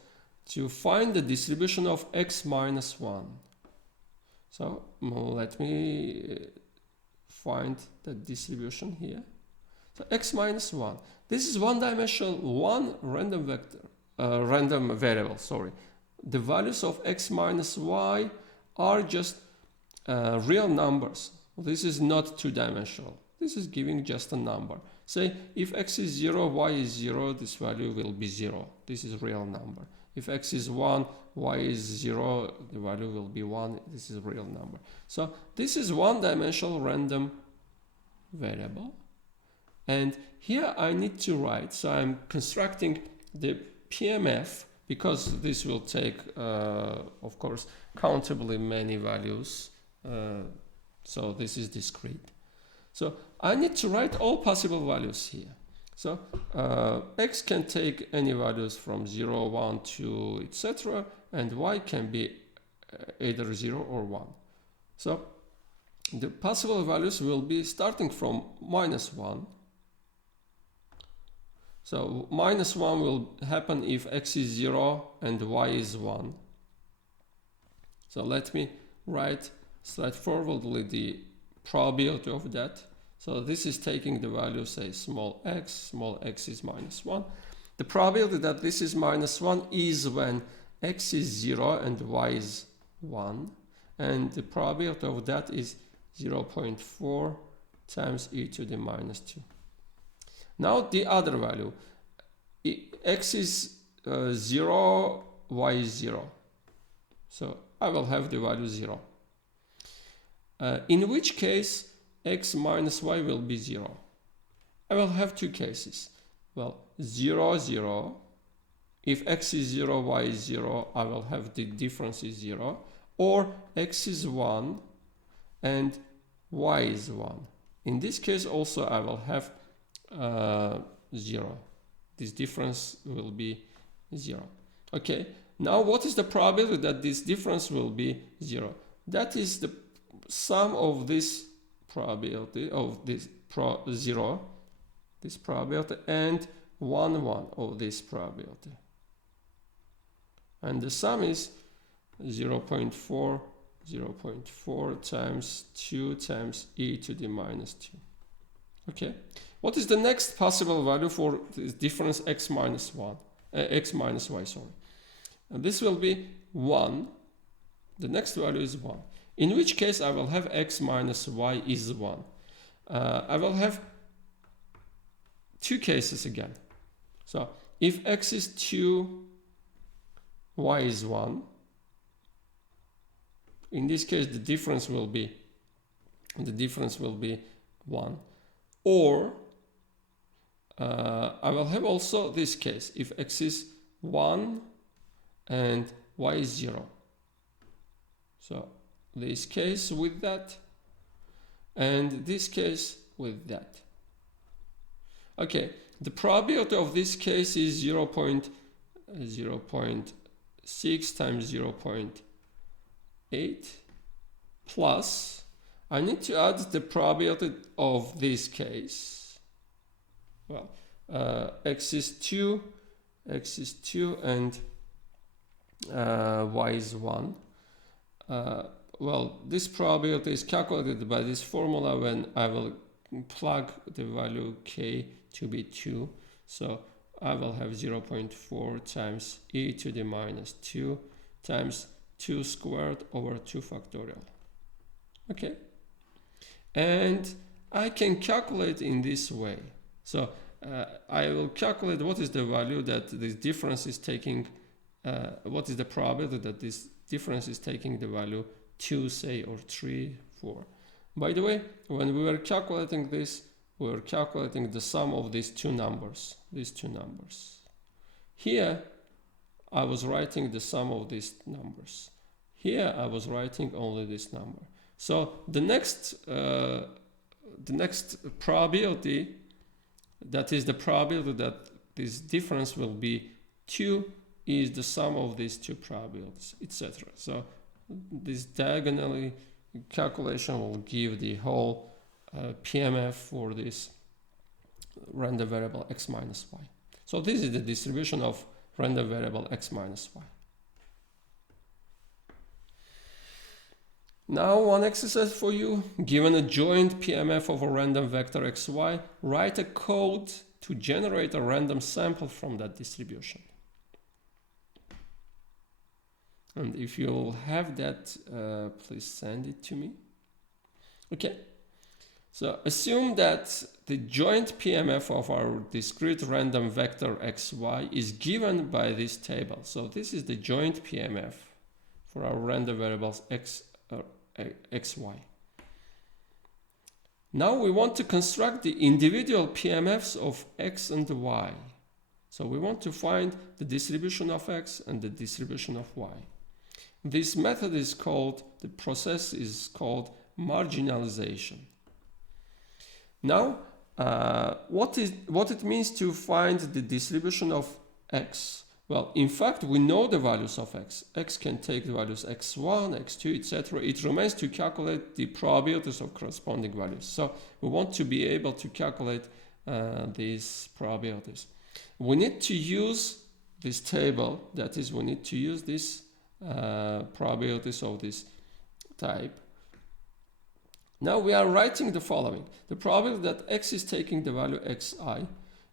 to find the distribution of X minus 1. So let me find the distribution here. So X minus 1. This is one-dimensional, one random vector, random variable, sorry. The values of X minus Y are just real numbers. This is not two-dimensional. This is giving just a number. Say if X is 0, Y is 0, this value will be 0. This is real number. If X is 1, Y is 0, the value will be 1. This is a real number. So this is one-dimensional random variable. And here I need to write, so I'm constructing the PMF because this will take, of course, countably many values. So this is discrete. So I need to write all possible values here. So X can take any values from 0, 1, 2, etc. And Y can be either 0 or 1. So the possible values will be starting from minus 1. So minus 1 will happen if X is 0 and Y is 1. So let me write straightforwardly the probability of that. So this is taking the value, say small x is minus 1. The probability that this is minus 1 is when X is 0 and Y is 1. And the probability of that is 0.4 times e to the minus 2. Now the other value, X is 0, Y is 0. So I will have the value 0. In which case X minus Y will be 0. I will have two cases. Well, 0, 0. If X is 0, Y is 0, I will have the difference is 0. Or X is 1 and Y is 1. In this case also I will have 0. This difference will be 0. Okay, now what is the probability that this difference will be 0? That is the sum of this probability of this 0, this probability, and 1, 1 of this probability. And the sum is 0.4, 0.4 times 2 times e to the minus 2. Okay, what is the next possible value for this difference X minus 1, X minus Y, sorry. And this will be 1. The next value is 1. In which case I will have X minus Y is 1. I will have two cases again. So if X is 2, Y is 1. In this case the difference will be 1. Or I will have also this case if X is 1 and Y is 0. So this case with that and this case with that. Okay, the probability of this case is 0.6 times 0.8 8 plus, I need to add the probability of this case. Well, x is 2, and y is 1. Well, this probability is calculated by this formula when I will plug the value k to be 2. So I will have 0.4 times e to the minus 2 times 2 squared over 2 factorial. Okay. And I can calculate in this way. So I will calculate what is the value that this difference is taking, what is the probability that this difference is taking the value 2, say, or 3, 4. By the way, when we were calculating this, we were calculating the sum of these two numbers, Here, I was writing the sum of these numbers. Here, I was writing only this number. So the next probability, that is the probability that this difference will be 2, is the sum of these two probabilities, etc. So this diagonally calculation will give the whole PMF for this random variable x minus y. So this is the distribution of random variable x minus y. Now one exercise for you. Given a joint PMF of a random vector xy, write a code to generate a random sample from that distribution. And if you'll have that, please send it to me. Okay. So assume that the joint PMF of our discrete random vector xy is given by this table. So this is the joint PMF for our random variables xy. Now we want to construct the individual PMFs of x and y. So we want to find the distribution of x and the distribution of y. This method is called, the process is called marginalization. Now, what it means to find the distribution of x? Well, in fact, we know the values of x. X can take the values x1, x2, etc. It remains to calculate the probabilities of corresponding values. So we want to be able to calculate these probabilities. We need to use this table, that is, we need to use this probabilities of this type. Now we are writing the following. The probability that x is taking the value xi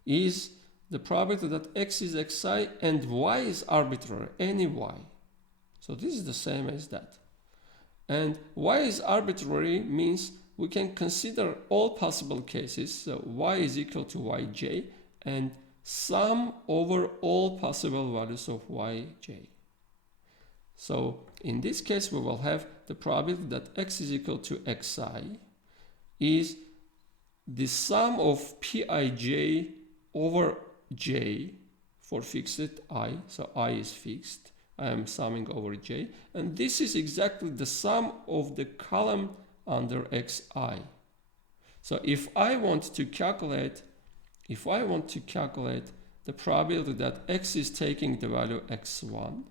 is the probability that x is xi and y is arbitrary, any y. So this is the same as that. And y is arbitrary means we can consider all possible cases. So y is equal to yj and sum over all possible values of yj. So in this case, we will have the probability that x is equal to xi is the sum of pij over j for fixed I. So I is fixed. I am summing over j. And this is exactly the sum of the column under xi. So if I want to calculate the probability that x is taking the value x1,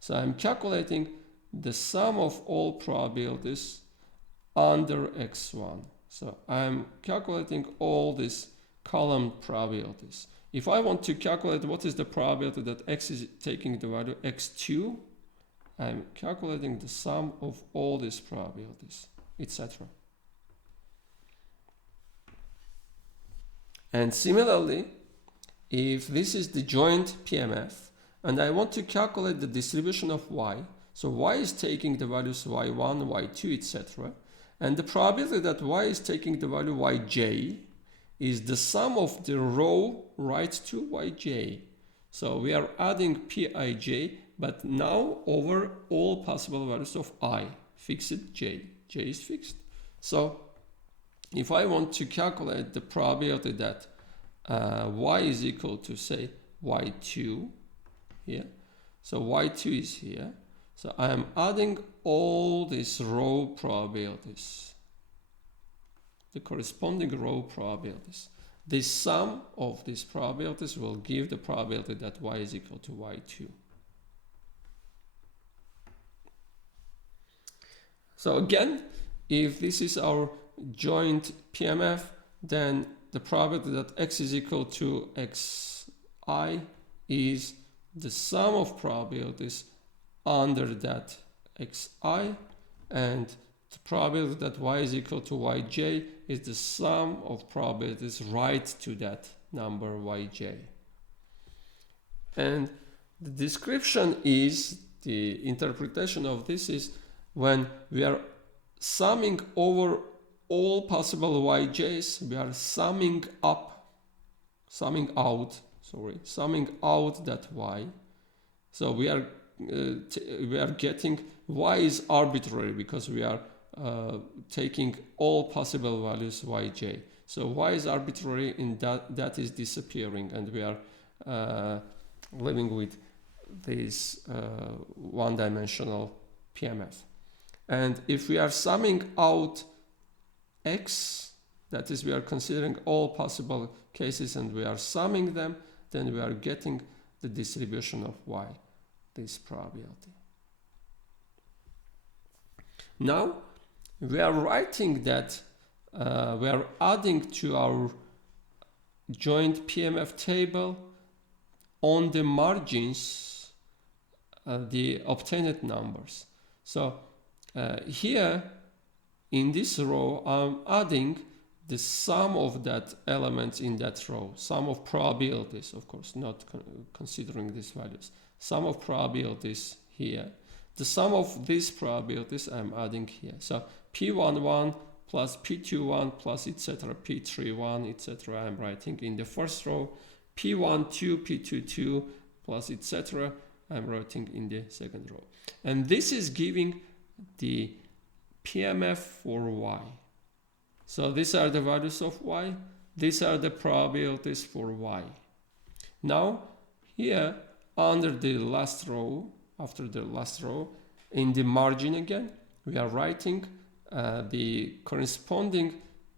so I'm calculating the sum of all probabilities under x1. So I'm calculating all these column probabilities. If I want to calculate what is the probability that x is taking the value x2, I'm calculating the sum of all these probabilities, etc. And similarly, if this is the joint PMF, and I want to calculate the distribution of y. So y is taking the values y1, y2, etc. And the probability that y is taking the value yj is the sum of the row right to yj. So we are adding pij, but now over all possible values of I, fixed j. J is fixed. So if I want to calculate the probability that y is equal to, say, y2 here, so y2 is here, so I am adding all these row probabilities, the corresponding row probabilities. The sum of these probabilities will give the probability that y is equal to y2. So again, if this is our joint PMF, then the probability that x is equal to xi is the sum of probabilities under that xi, and the probability that y is equal to yj is the sum of probabilities right to that number yj. And the description is, the interpretation of this is when we are summing over all possible yj's, we are summing out that y. So we are getting y is arbitrary because we are taking all possible values yj. So y is arbitrary and that is disappearing, and we are living with this one-dimensional PMF. And if we are summing out x, that is, we are considering all possible cases and we are summing them, then we are getting the distribution of y, this probability. Now we are writing that we are adding to our joint PMF table on the margins the obtained numbers. So here in this row I'm adding the sum of that element in that row, sum of probabilities, of course, not considering these values, sum of probabilities here. The sum of these probabilities I'm adding here. So P11 plus P21 plus etc. P31 etc. I'm writing in the first row. P12, P22 plus etc. I'm writing in the second row. And this is giving the PMF for y. So these are the values of y. These are the probabilities for y. Now here under the last row, after the last row, in the margin again, we are writing the corresponding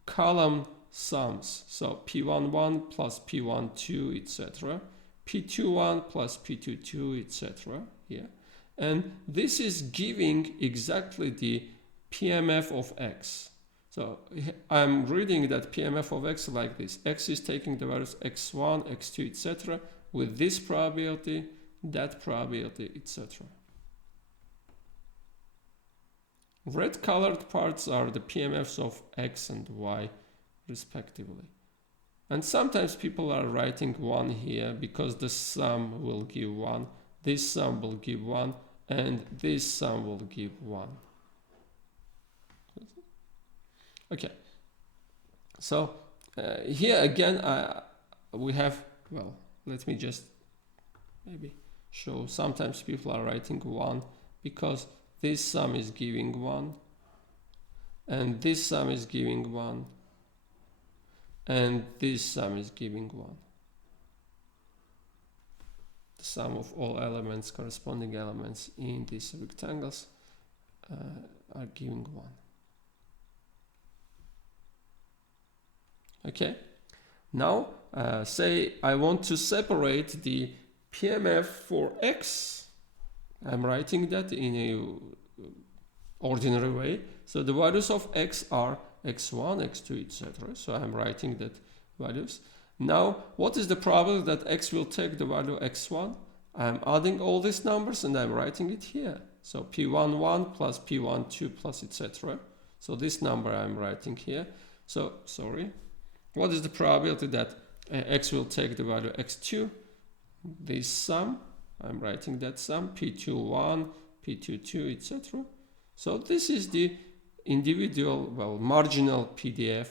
column sums. So P11 plus P12, etc. P21 plus P22, etc. here. And this is giving exactly the PMF of x. So I'm reading that PMF of x like this. X is taking the values x1, x2, etc. with this probability, that probability, etc. Red colored parts are the PMFs of x and y respectively. And sometimes people are writing 1 here because the sum will give 1, this sum will give 1, and this sum will give 1. Okay, so here again we have, well, let me just maybe show, sometimes people are writing 1 because this sum is giving 1, and this sum is giving 1, and this sum is giving 1. The sum of all elements, corresponding elements in these rectangles are giving 1. Okay, now say I want to separate the PMF for x. I'm writing that in a ordinary way. So the values of x are x1, x2, etc. So I'm writing that values. Now, what is the probability that x will take the value x1? I'm adding all these numbers and I'm writing it here. So P11 plus P12 plus etc. So this number I'm writing here. So, sorry. What is the probability that x will take the value x2? This sum, I'm writing that sum, P21, P22, etc. So this is the individual, well, marginal PMF,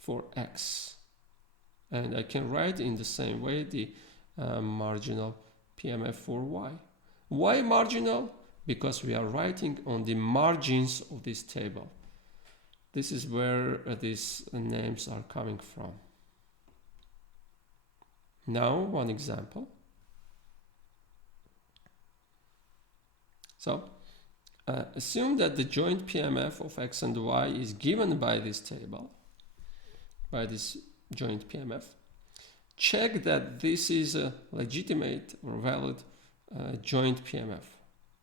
for x. And I can write in the same way the marginal PMF for y. Why marginal? Because we are writing on the margins of this table. This is where these names are coming from. Now, one example. So, assume that the joint PMF of x and y is given by this table, by this joint PMF. Check that this is a legitimate or valid joint PMF.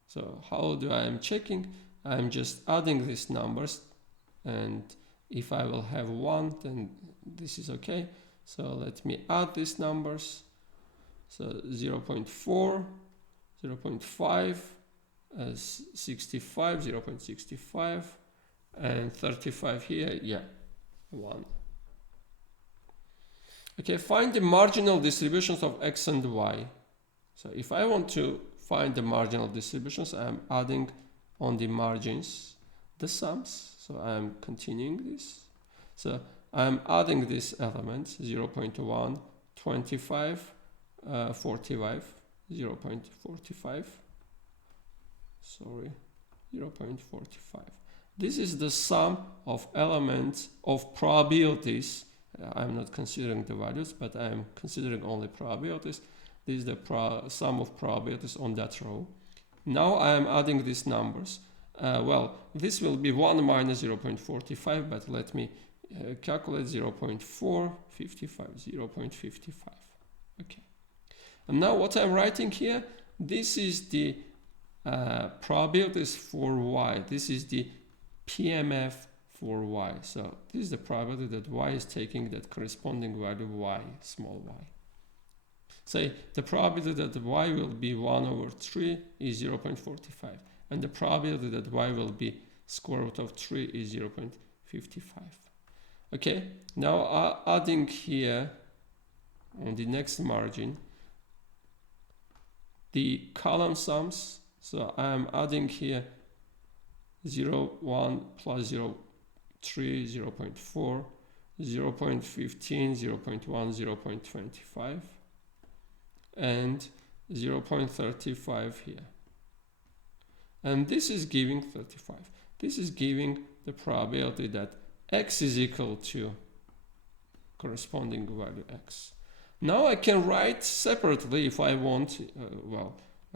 So, how do I am checking? I'm just adding these numbers, and if I will have 1, then this is okay. So let me add these numbers. So 0.4, 0.5, 65, 0.65, and 35 here, yeah, 1. Okay, find the marginal distributions of X and Y. So if I want to find the marginal distributions, I'm adding on the margins the sums. So I'm continuing this. So I'm adding these elements, 0.1, 25, 45, 0.45, sorry, 0.45. This is the sum of elements of probabilities. I'm not considering the values, but I'm considering only probabilities. This is the sum of probabilities on that row. Now I am adding these numbers. Well, this will be 1 minus 0.45, but let me calculate 0.455, 0.55. Okay. And now what I'm writing here, this is the probabilities for Y. This is the PMF for Y. So this is the probability that Y is taking that corresponding value Y, small y. Say the probability that Y will be 1 over 3 is 0.45. And the probability that Y will be square root of 3 is 0.55. Okay, now adding here on the next margin the column sums. So I'm adding here 0, 1 plus 0, 3, 0.4, 0.15, 0.1, 0.25, and 0.35 here. And this is giving 35. This is giving the probability that X is equal to corresponding value X. Now I can write separately if I want,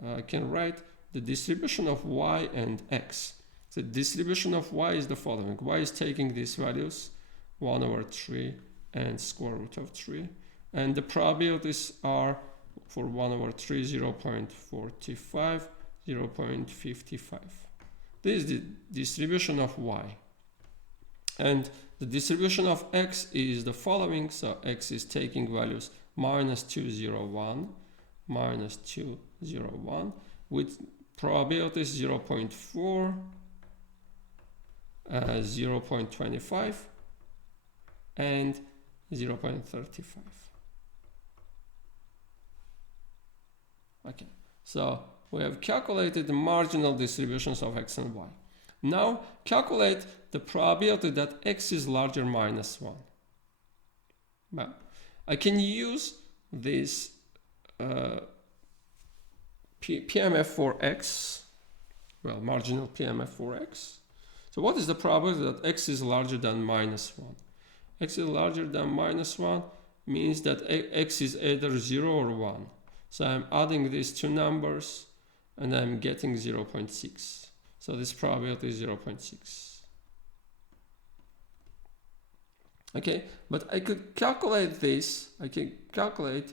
I can write the distribution of Y and X. The distribution of Y is the following. Y is taking these values, 1 over 3 and square root of 3. And the probabilities are for 1 over 3, 0.45, 0.55. This is the distribution of Y. And the distribution of X is the following. So X is taking values minus 201, minus 201, with probabilities 0.4, 0.25, and 0.35. Okay, so we have calculated the marginal distributions of X and Y. Now calculate the probability that X is larger minus 1. Well, I can use this PMF for X, well, marginal PMF for X. So what is the probability that X is larger than minus 1? X is larger than minus 1 means that X is either 0 or 1. So I'm adding these two numbers and I'm getting 0.6. So this probability is 0.6. Okay, but I could calculate this. I can calculate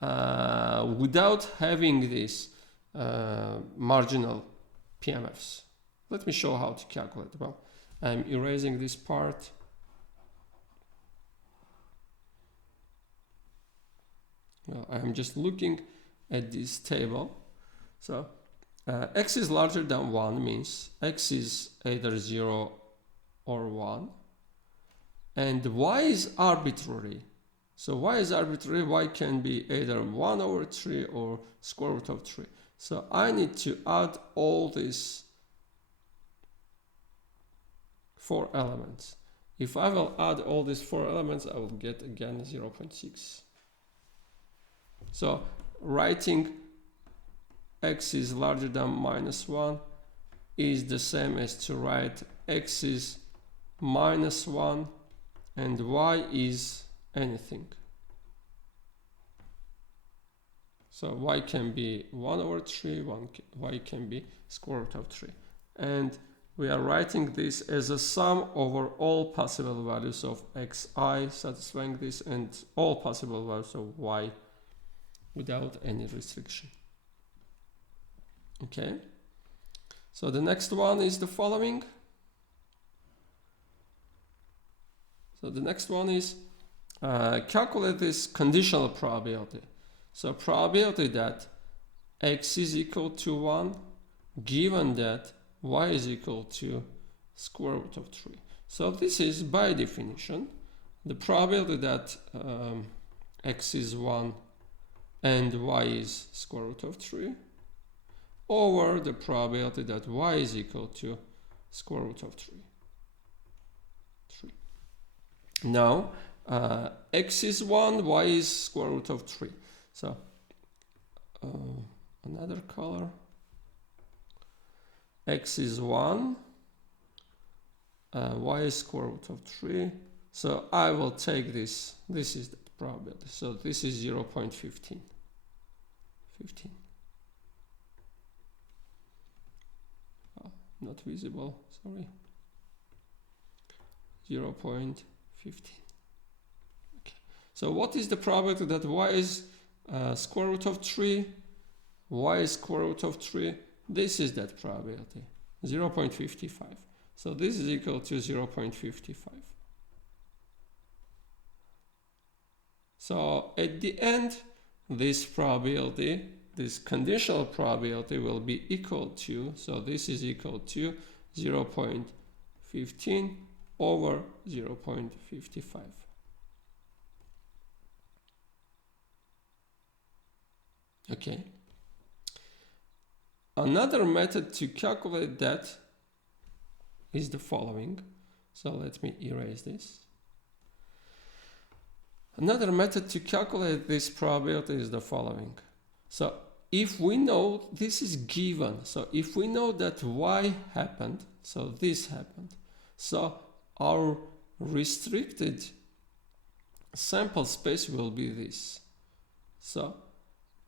without having these marginal PMFs. Let me show how to calculate. Well, I'm erasing this part. Well, I'm just looking at this table. So X is larger than 1 means X is either 0 or 1. And Y is arbitrary. So Y is arbitrary. Y can be either 1 over 3 or square root of 3. So I need to add all these 4 elements. If I will add all these 4 elements, I will get again 0.6. So writing X is larger than minus 1 is the same as to write X is minus 1 and Y is anything. So Y can be 1 over 3, Y can be square root of 3. And we are writing this as a sum over all possible values of Xi satisfying this and all possible values of Y without any restriction. Okay, So the next one is the following. So the next one is calculate this conditional probability. So probability that x is equal to 1 given that y is equal to square root of 3. So this is by definition the probability that x is 1 and y is square root of 3 over the probability that y is equal to square root of 3. Now x is 1, y is square root of 3. So another color. X is 1, y is square root of 3. So I will take this. This is the probability. So this is 0.15. Oh, not visible, sorry. 0.15. Okay. So what is the probability that y is square root of 3? Y is square root of 3. This is that probability, 0.55. So this is equal to 0.55. So at the end, this probability, this conditional probability will be equal to, so this is equal to 0.15 over 0.55. Okay. Another method to calculate that is the following. So let me erase this. Another method to calculate this probability is the following. So if we know this is given, so if we know that y happened, so this happened, so our restricted sample space will be this. So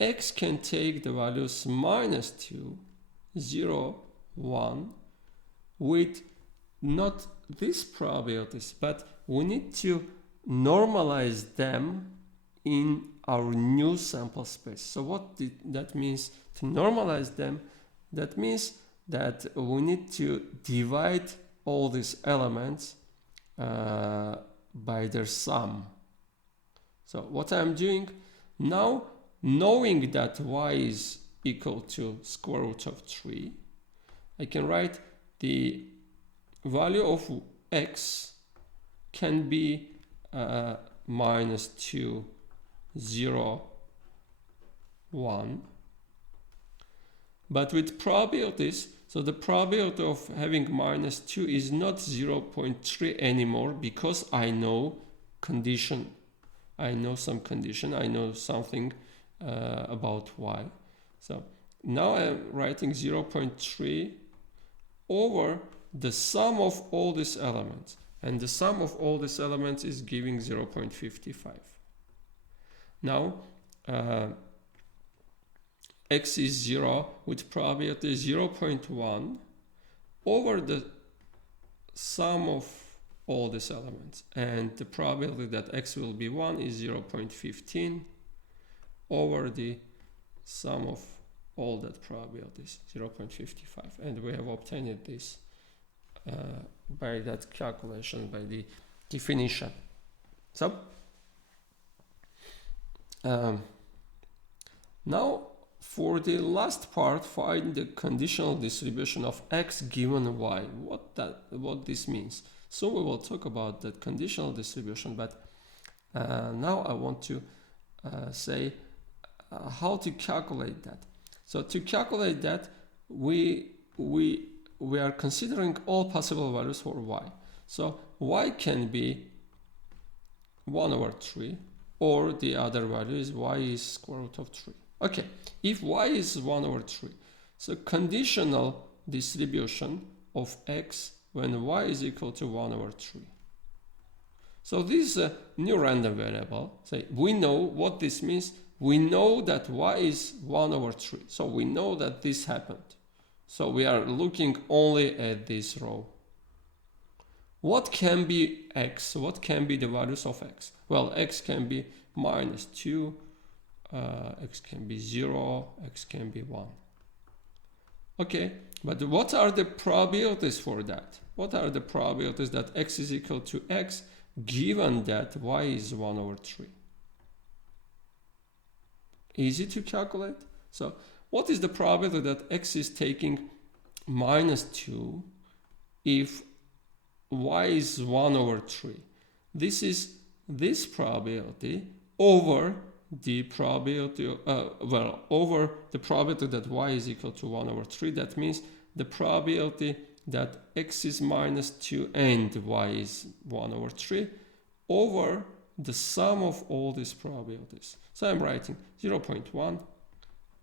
x can take the values -2, 0, 1 with not these probabilities, but we need to normalize them in our new sample space. So what that means to normalize them? That means that we need to divide all these elements by their sum. So what I'm doing now, knowing that y is equal to square root of 3, I can write the value of x can be -2, 0, 1. But with probabilities, so the probability of having -2 is not 0.3 anymore because I know condition. I know some condition. I know something about y. So now I'm writing 0.3 over the sum of all these elements. And the sum of all these elements is giving 0.55. Now, x is 0 with probability 0.1 over the sum of all these elements. And the probability that x will be 1 is 0.15 over the sum of all that probabilities, 0.55. And we have obtained this by that calculation, by the definition. So now for the last part, find the conditional distribution of x given y. What this means. So we will talk about that conditional distribution, but now I want to say how to calculate that. So to calculate that, we are considering all possible values for y. So y can be 1 over 3, or the other value is y is square root of 3. Okay, if y is 1 over 3, so conditional distribution of x when y is equal to 1 over 3. So this is a new random variable. So we know what this means. We know that y is 1 over 3. So we know that this happened. So we are looking only at this row. What can be x? What can be the values of x? Well, x can be -2, x can be 0, x can be 1. Okay, but what are the probabilities for that? What are the probabilities that x is equal to x given that y is 1 over 3? Easy to calculate. So what is the probability that x is taking minus 2 if y is 1 over 3? This is this probability over the probability, over the probability that y is equal to 1 over 3. That means the probability that x is minus 2 and y is 1 over 3 over the sum of all these probabilities. So I'm writing 0.1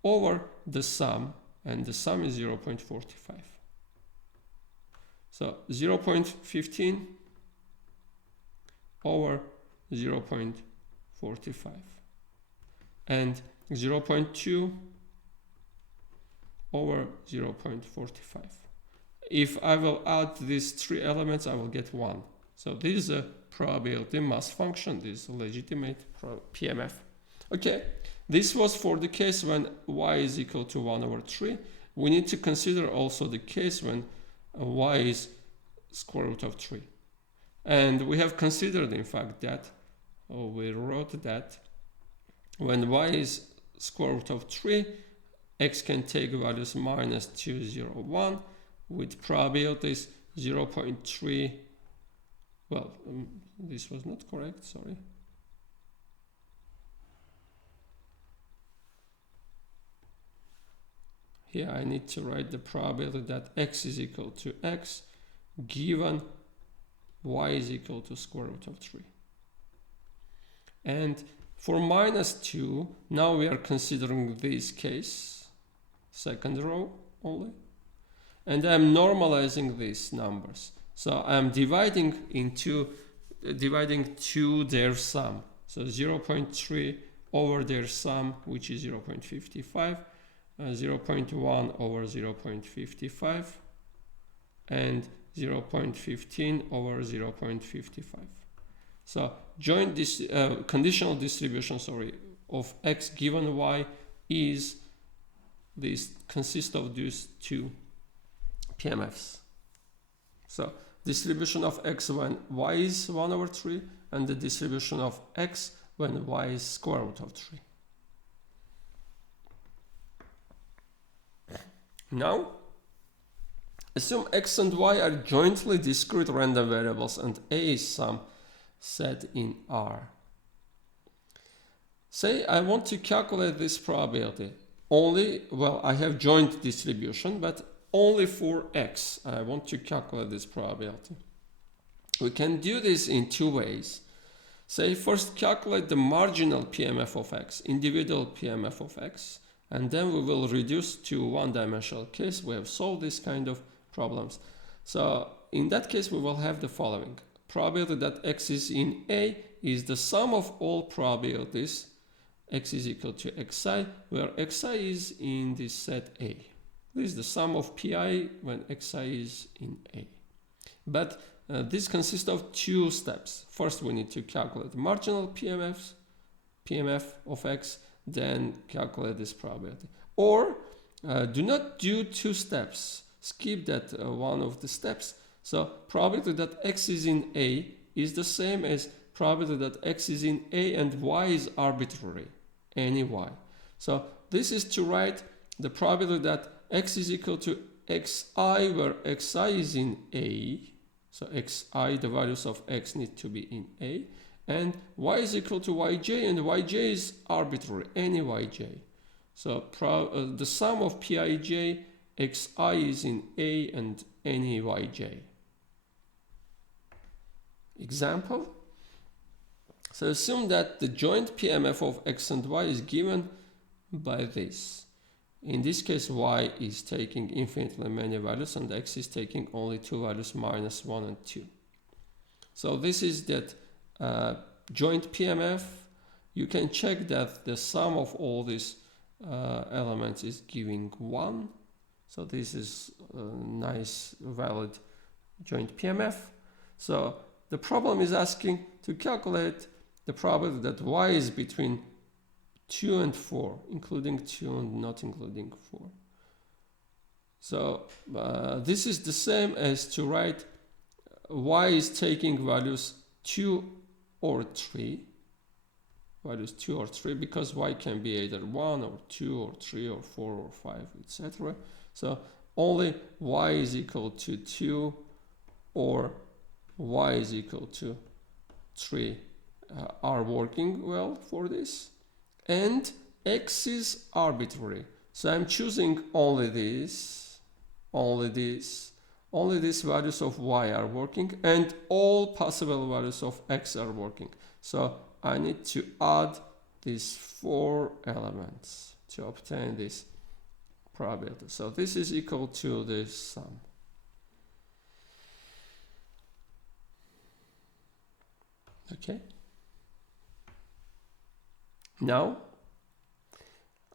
over the sum, and the sum is 0.45. So 0.15 over 0.45 and 0.2 over 0.45. If I will add these three elements, I will get 1. So this is a probability mass function. This is a legitimate PMF. Okay, this was for the case when y is equal to 1 over 3. We need to consider also the case when y is square root of 3. And we have considered, in fact, that, or we wrote that, when y is square root of 3, x can take values minus 2, 0, 1, with probabilities 0.3. Well, this was not correct, sorry. Here I need to write the probability that x is equal to x given y is equal to square root of 3. And for minus 2, now we are considering this case, second row only. And I'm normalizing these numbers. So I'm dividing to their sum. So 0.3 over their sum, which is 0.55, 0.1 over 0.55, and 0.15 over 0.55. So conditional distribution, of x given y is this consists of these two PMFs. So distribution of x when y is 1 over 3 and the distribution of x when y is square root of 3. Now, assume x and y are jointly discrete random variables and A is some set in R. Say I want to calculate this probability. I have joint distribution, but only for x. I want to calculate this probability. We can do this in two ways. Say first calculate the marginal PMF of x, individual PMF of x, and then we will reduce to one-dimensional case. We have solved this kind of problems. So in that case, we will have the following. Probability that x is in A is the sum of all probabilities. X is equal to xi, where xi is in this set A. This is the sum of pi when xi is in A. But this consists of two steps. First, we need to calculate the marginal PMF of x, then calculate this probability. Or do not do two steps. Skip that one of the steps. So probability that x is in A is the same as probability that x is in A and y is arbitrary, any y. So this is to write the probability that x is equal to xi, where xi is in A. So xi, the values of x need to be in A. And y is equal to yj, and yj is arbitrary, any yj. So the sum of pij, xi is in A and any yj. Example. So assume that the joint PMF of x and y is given by this. In this case, y is taking infinitely many values and x is taking only two values, minus 1 and 2. So this is that joint PMF. You can check that the sum of all these elements is giving 1. So this is a nice, valid joint PMF. So the problem is asking to calculate the probability that y is between 2 and 4, including 2 and not including 4. So this is the same as to write y is taking values 2 or 3, because y can be either 1 or 2 or 3 or 4 or 5, etc. So only y is equal to 2 or y is equal to 3 are working well for this, and x is arbitrary. So I'm choosing only these values of y are working, and all possible values of x are working. So I need to add these 4 elements to obtain this probability. So this is equal to this sum. Okay. Now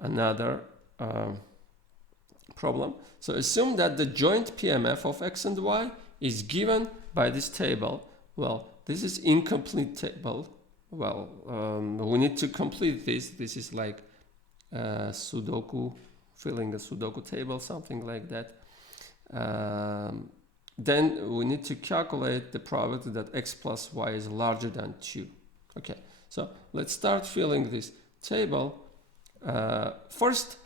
another problem. So assume that the joint PMF of x and y is given by this table. Well, this is incomplete table. Well, we need to complete this. This is like Sudoku, filling a Sudoku table, something like that. Then we need to calculate the probability that x plus y is larger than 2. Okay, so let's start filling this table. First,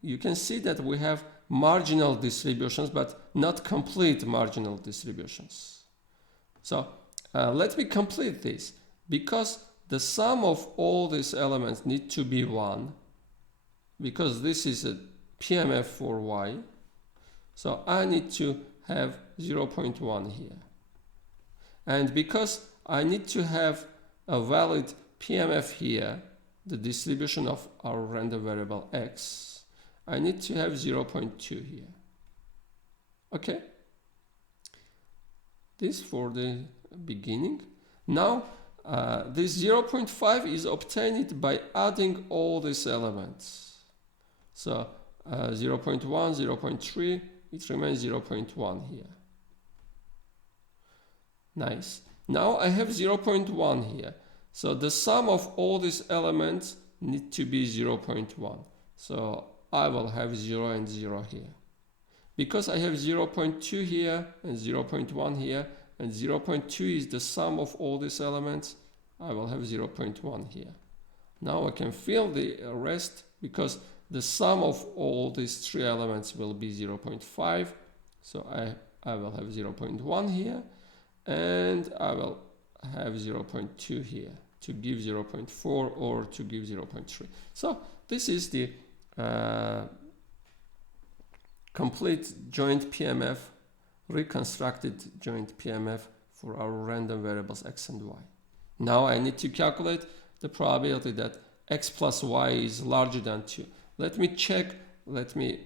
you can see that we have marginal distributions, but not complete marginal distributions. So let me complete this, because the sum of all these elements need to be 1, because this is a PMF for y. So I need to have 0.1 here. And because I need to have a valid PMF here, the distribution of our random variable x, I need to have 0.2 here. Okay? This for the beginning. Now, this 0.5 is obtained by adding all these elements. So 0.1, 0.3, it remains 0.1 here. Nice. Now I have 0.1 here. So the sum of all these elements need to be 0.1. So I will have 0 and 0 here. Because I have 0.2 here and 0.1 here, and 0.2 is the sum of all these elements, I will have 0.1 here. Now I can fill the rest, because the sum of all these 3 elements will be 0.5. So I will have 0.1 here, and I will have 0.2 here to give 0.4 or to give 0.3. So this is the complete joint PMF, reconstructed joint PMF for our random variables x and y. Now I need to calculate the probability that x plus y is larger than 2. Let me check, let me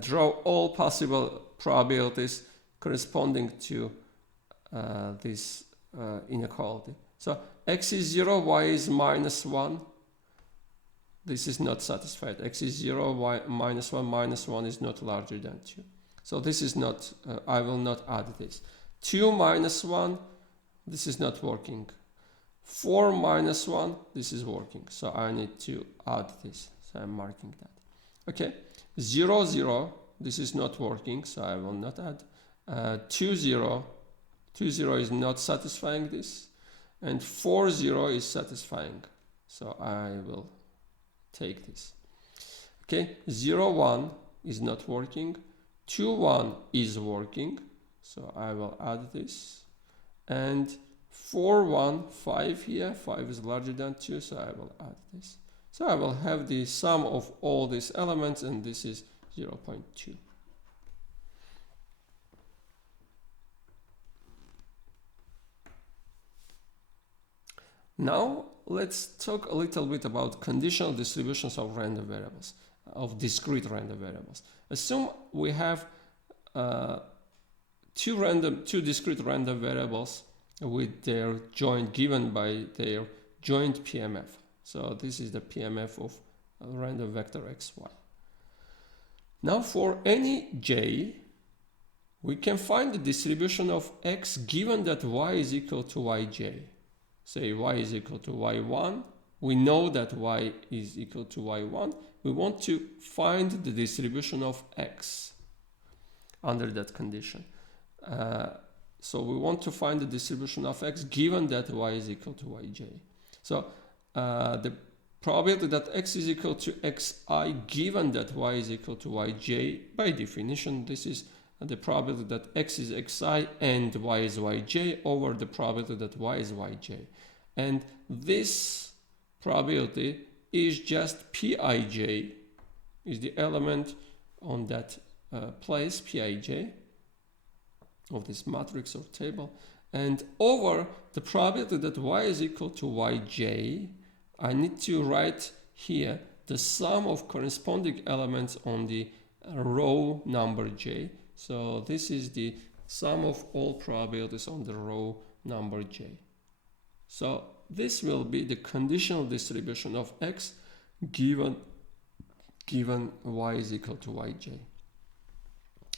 draw all possible probabilities corresponding to this inequality. So x is 0, y is minus 1. This is not satisfied. X is 0, y minus 1 is not larger than 2. So this is not, I will not add this. 2 minus 1, this is not working. 4 minus 1, this is working. So I need to add this. So I'm marking that. Okay, 0, 0, this is not working, so I will not add. 2, 0, 2, 0 is not satisfying this. And 4, 0 is satisfying. So I will take this. Okay, 0, 1 is not working. 2, 1 is working. So I will add this. And 4, 1, 5 here. 5 is larger than 2, so I will add this. So I will have the sum of all these elements, and this is 0.2. Now let's talk a little bit about conditional distributions of random variables, of discrete random variables. Assume we have two discrete random variables with their joint given by their joint PMF. So this is the PMF of a random vector xy. Now for any j, we can find the distribution of x given that y is equal to yj. Say y is equal to y1, we know that y is equal to y1. We want to find the distribution of x under that condition. So we want to find the distribution of x given that y is equal to yj. So the probability that x is equal to xi given that y is equal to yj, by definition, this is the probability that x is xi and y is yj over the probability that y is yj. And this probability is just pij, is the element on that place, pij, of this matrix or table, and over the probability that y is equal to yj, I need to write here the sum of corresponding elements on the row number j. So this is the sum of all probabilities on the row number j. So this will be the conditional distribution of x given y is equal to yj.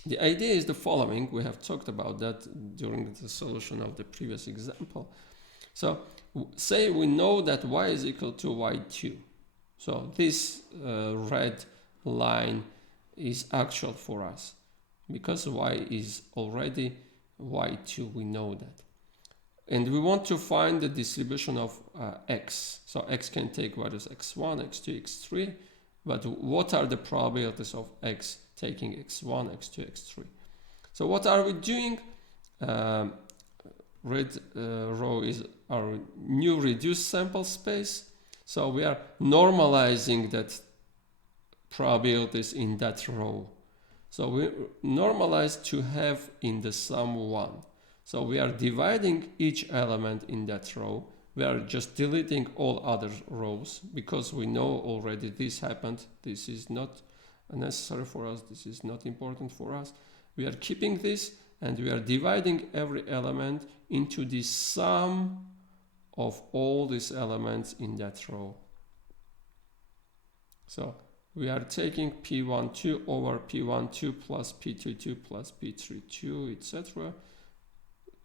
The idea is the following. We have talked about that during the solution of the previous example. So say we know that y is equal to y2. So this red line is actual for us. Because y is already y2, we know that. And we want to find the distribution of x. So x can take values x1, x2, x3. But what are the probabilities of x taking x1, x2, x3? So what are we doing? Red row is our new reduced sample space. So we are normalizing that probabilities in that row. So we normalize to have in the sum 1. So we are dividing each element in that row. We are just deleting all other rows because we know already this happened. This is not necessary for us. This is not important for us. We are keeping this and we are dividing every element into the sum of all these elements in that row. So we are taking P12 over P12 plus P22 plus P32, etc.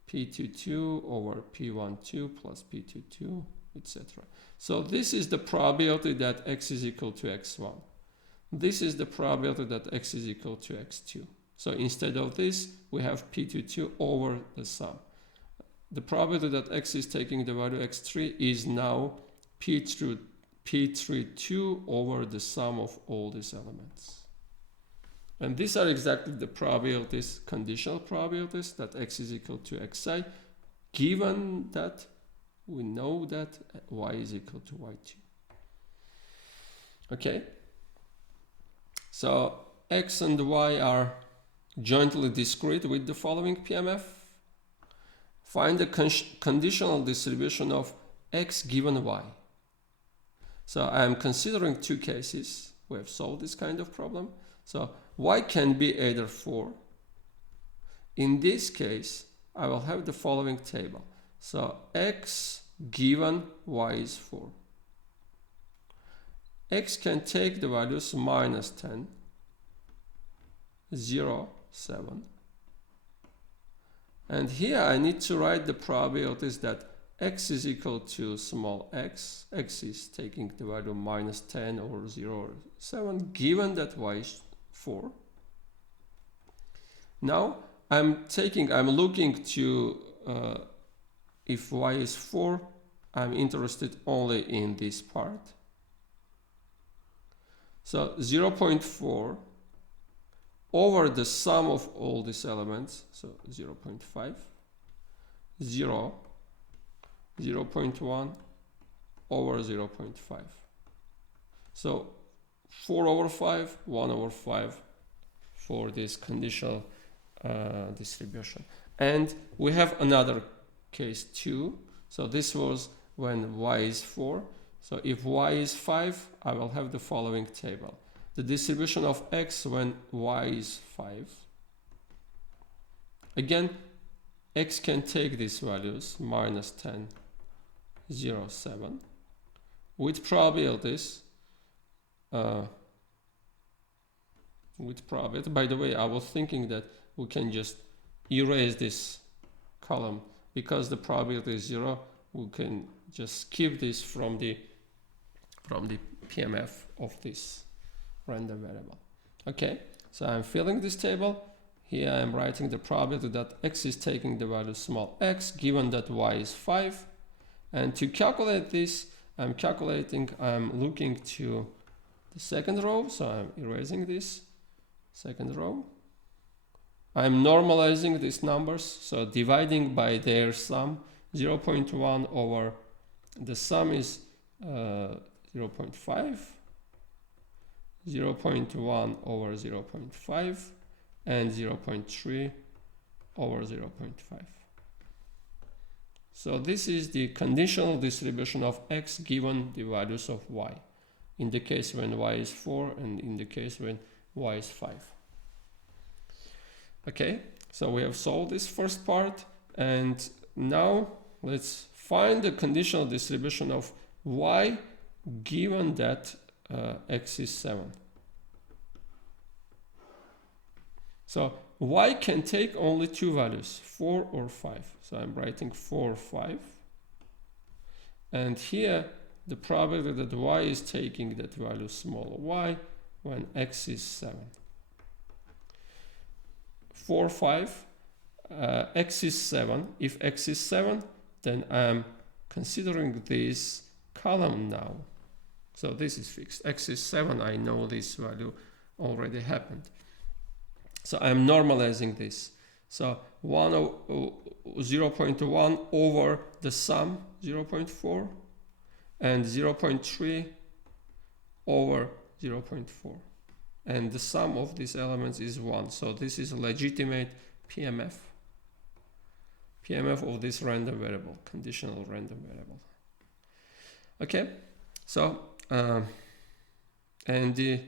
P22 over P12 plus P22, etc. So this is the probability that x is equal to x1. This is the probability that x is equal to x2. So instead of this, we have P22 over the sum. The probability that x is taking the value x3 is now P32 over the sum of all these elements. And these are exactly the probabilities, conditional probabilities, that x is equal to xi, given that we know that y is equal to y2. Okay? So x and y are jointly discrete with the following PMF. Find the conditional distribution of x given y. So I am considering two cases. We have solved this kind of problem. So y can be either 4. In this case, I will have the following table. So x given y is 4. X can take the values minus 10, 0, 7. And here I need to write the probabilities that x is equal to small x. X is taking the value minus 10 or 0 or 7, given that y is 4. Now I'm looking to if y is 4, I'm interested only in this part. So 0.4 over the sum of all these elements, so 0.5, 0, 0.1 over 0.5. So 4 over 5, 1 over 5 for this conditional distribution. And we have another case too. So this was when y is 4. So if y is 5, I will have the following table. The distribution of x when y is 5. Again, x can take these values, minus 10, 0, 7, with probabilities. By the way, I was thinking that we can just erase this column because the probability is 0. We can just skip this from the from the PMF of this random variable. Okay, so I'm filling this table. Here I'm writing the probability that x is taking the value small x given that y is 5. And to calculate this, I'm looking to the second row, so I'm erasing this second row. I'm normalizing these numbers, so dividing by their sum, 0.1 over the sum is 0.5, 0.1 over 0.5, and 0.3 over 0.5. So this is the conditional distribution of x given the values of y, in the case when y is 4 and in the case when y is 5. Okay, so we have solved this first part, and now let's find the conditional distribution of y given that x is 7. So y can take only two values, 4 or 5. So I'm writing 4 or 5. And here the probability that y is taking that value small y when x is 7. 4, 5, x is 7. If x is 7, then I'm considering this column now. So this is fixed. X is 7, I know this value already happened. So I'm normalizing this. So 0.1 over the sum, 0.4, and 0.3 over 0.4. And the sum of these elements is 1. So this is a legitimate PMF. PMF of this random variable, conditional random variable. Okay, so, and the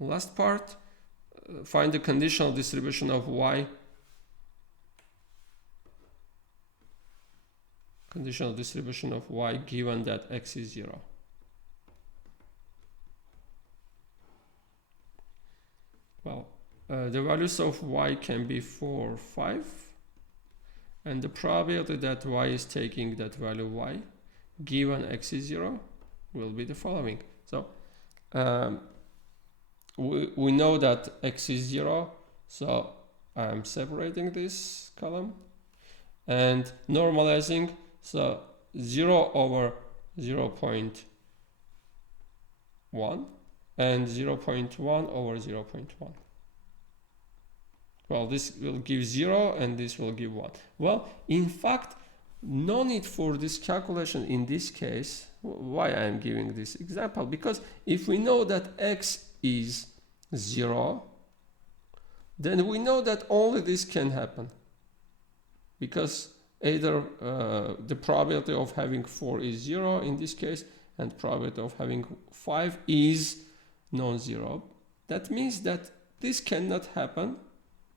last part, find the conditional distribution of y. Conditional distribution of y given that x is 0. Well, the values of y can be 4 or 5. And the probability that y is taking that value y given x is 0 will be the following. So we know that x is 0, so I'm separating this column and normalizing. So 0 over 0.1 and 0.1 over 0.1. Well, this will give 0 and this will give 1. Well, in fact, no need for this calculation in this case. Why I am giving this example? Because if we know that x is 0, then we know that only this can happen. Because either the probability of having 4 is 0 in this case, and probability of having 5 is non-zero. That means that this cannot happen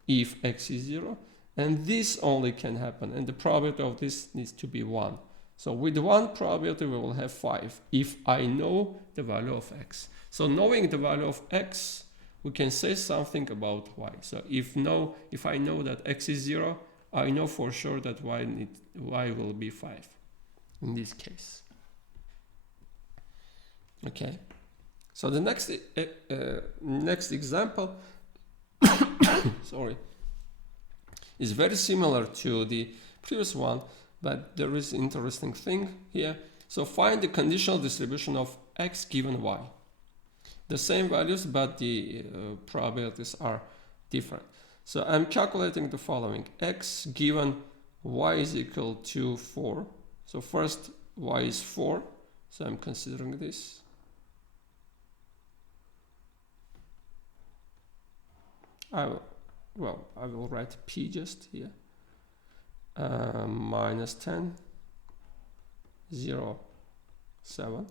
if x is 0, and this only can happen, and the probability of this needs to be 1. So with 1 probability we will have 5 if I know the value of x. So knowing the value of x, we can say something about y. So if I know that x is 0, I know for sure that y will be 5 in this case. Okay. So the next example sorry, is very similar to the previous one, but there is an interesting thing here. So find the conditional distribution of x given y. The same values, but the probabilities are different. So I'm calculating the following. X given y is equal to 4. So first y is 4, so I'm considering this. I will write p just here. Minus 10, 0, 7.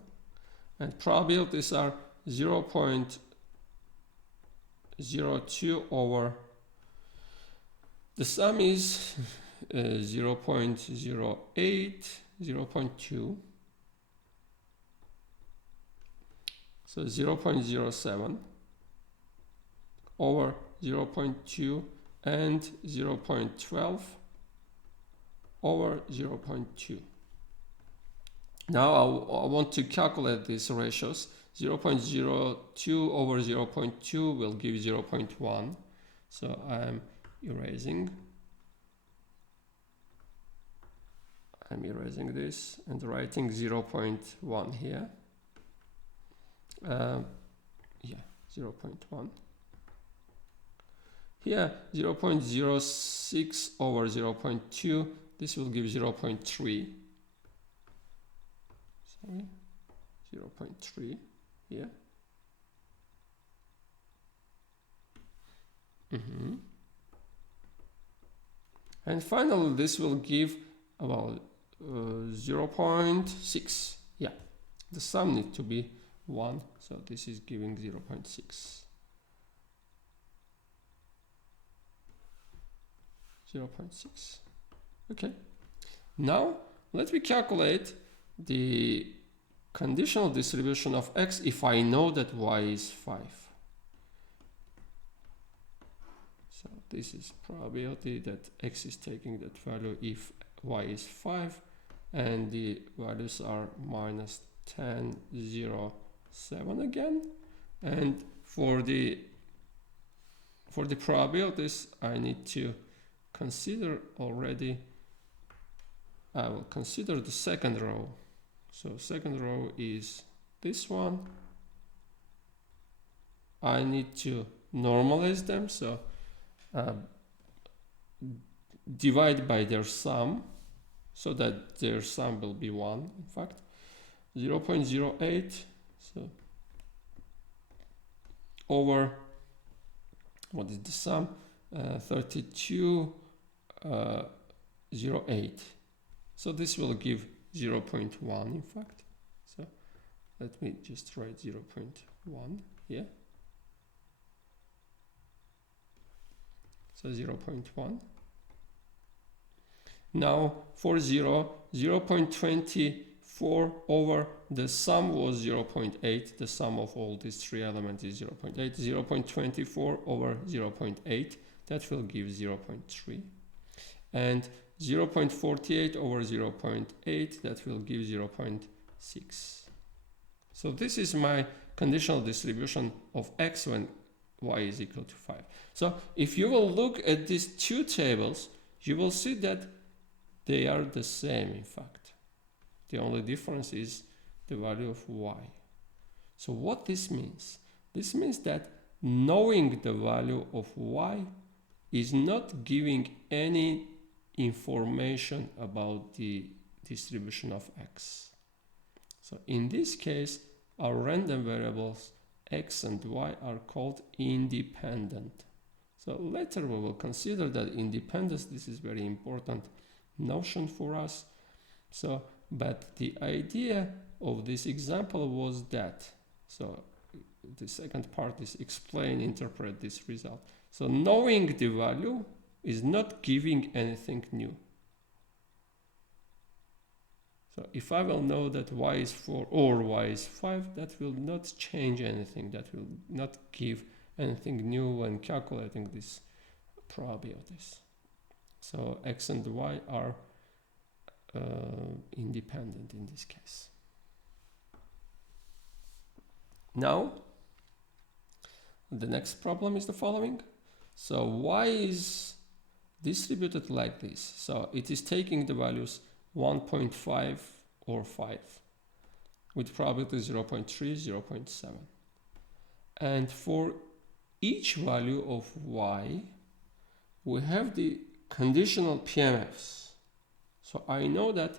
And probabilities are 0.02 over the sum is 0.08, 0.2. So 0.07 over 0.2 and 0.12 over 0.2. Now I want to calculate these ratios. 0.02 over 0.2 will give 0.1. So I'm erasing this and writing 0.1 here. Yeah, 0.1. Here, 0.06 over 0.2, this will give 0.3. Sorry, 0.3 here. And finally, this will give about 0.6. Yeah, the sum needs to be 1, so this is giving 0.6. 0.6. Okay. Now let me calculate the conditional distribution of x if I know that y is 5. So this is probability that x is taking that value if y is 5, and the values are minus 10, 0, 7 again. And for the probabilities, I need to consider already, I will consider the second row. So second row is this one. I need to normalize them, so divide by their sum, so that their sum will be 1, in fact. 0.08, so over, what is the sum? 32.08. So this will give 0.1, in fact. So let me just write 0.1 here. So 0.1. Now for 0.24 over the sum was 0.8. The sum of all these three elements is 0.8. 0.24 over 0.8, that will give 0.3. And 0.48 over 0.8, that will give 0.6. So this is my conditional distribution of x when y is equal to 5. So if you will look at these two tables, you will see that they are the same, in fact. The only difference is the value of y. So what this means? This means that knowing the value of y is not giving any information about the distribution of x. So in this case, our random variables x and y are called independent. So later we will consider that independence, this is very important notion for us. So, but the idea of this example was that, so the second part is explain, interpret this result. So knowing the value is not giving anything new. So if I will know that y is 4 or y is 5, that will not change anything. That will not give anything new when calculating these probabilities. So x and y are independent in this case. Now, the next problem is the following. So y is distributed like this. So it is taking the values 1.5 or 5 with probability 0.3, 0.7. And for each value of y, we have the conditional PMFs. So I know that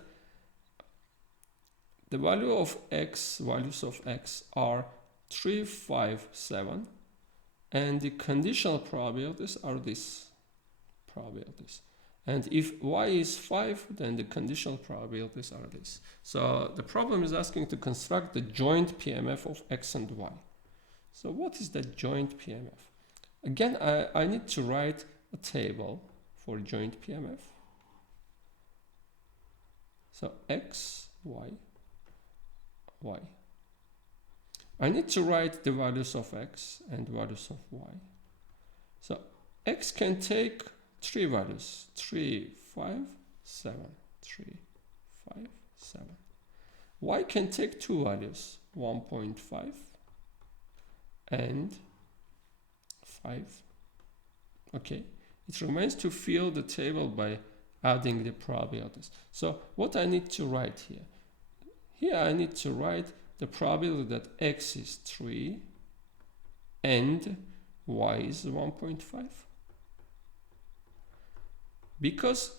the value of x, values of x are 3, 5, 7, and the conditional probabilities are these probabilities. And if y is 5, then the conditional probabilities are this. So the problem is asking to construct the joint PMF of x and y. So what is the joint PMF? Again, I need to write a table for joint PMF. So x, y, y. I need to write the values of x and values of y. So x can take three values, 3, 5, 7, 3, 5, 7. y can take two values, 1.5 and 5. Okay, it remains to fill the table by adding the probabilities. So what I need to write here? Here I need to write the probability that x is 3 and y is 1.5. Because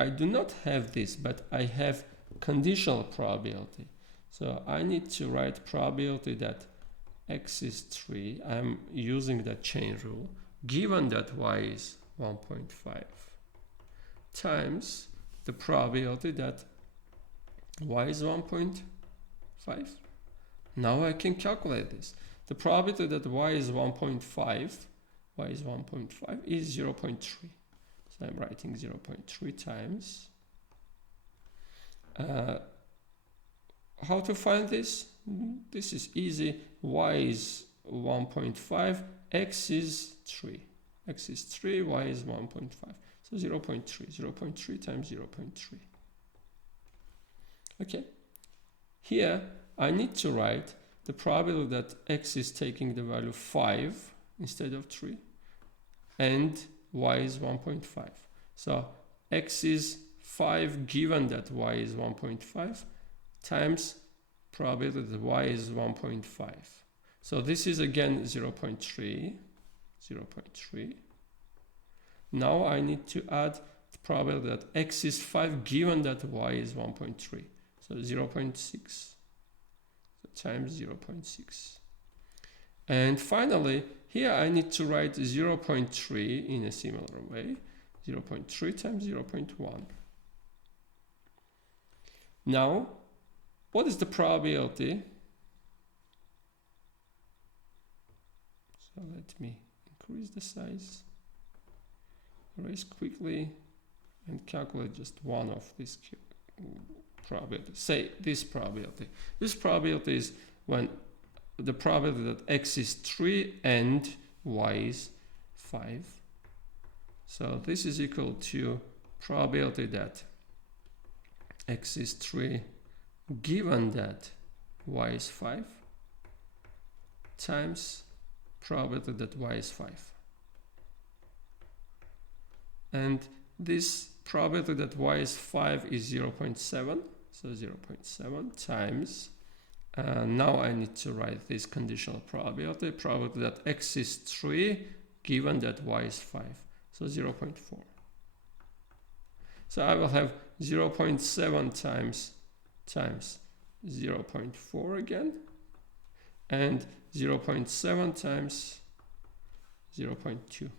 I do not have this, but I have conditional probability. So I need to write probability that x is 3. I'm using the chain rule. Given that y is 1.5 times the probability that y is 1.5. Now I can calculate this. The probability that y is 1.5 is 0.3. So I'm writing 0.3 times. How to find this? This is easy. Y is 1.5, x is 3. X is 3, y is 1.5. So 0.3. 0.3 times 0.3. Okay. Here I need to write the probability that x is taking the value 5 instead of 3 and y is 1.5. So x is 5 given that y is 1.5 times probability that y is 1.5. So this is again 0.3. Now I need to add the probability that x is 5 given that y is 1.3. So 0.6 times 0.6. And finally, here I need to write 0.3 in a similar way. 0.3 times 0.1. Now, what is the probability? So let me increase the size, erase quickly, and calculate just one of these probabilities. Say this probability. This probability is when the probability that x is 3 and y is 5. So this is equal to probability that x is 3 given that y is 5 times probability that y is 5. And this probability that y is 5 is 0.7. So 0.7 times, now I need to write this conditional probability that x is 3 given that y is 5. So 0.4. So I will have 0.7 times 0.4 again, and 0.7 times 0.2.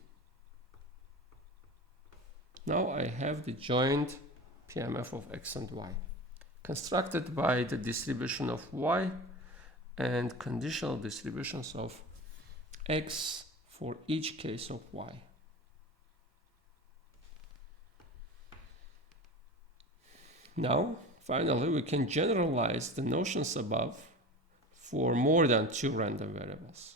Now I have the joint Pmf of x and y, constructed by the distribution of y and conditional distributions of x for each case of y. Now, finally, we can generalize the notions above for more than two random variables.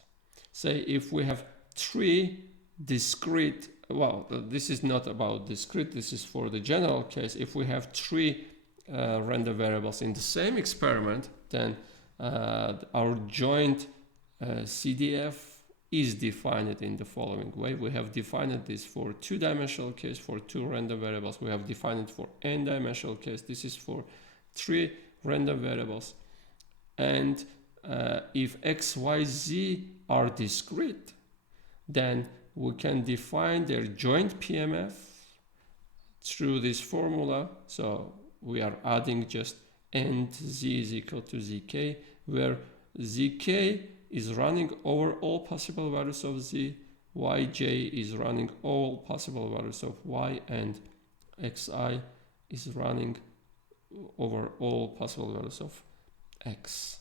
Say if we have three discrete, well, this is not about discrete, this is for the general case. If we have three random variables in the same experiment, then our joint CDF is defined in the following way. We have defined this for two-dimensional case for two random variables. We have defined it for n-dimensional case. This is for three random variables. And if x, y, z are discrete, then we can define their joint PMF through this formula. So we are adding just and z is equal to zk, where zk is running over all possible values of z, yj is running all possible values of y, and xi is running over all possible values of x.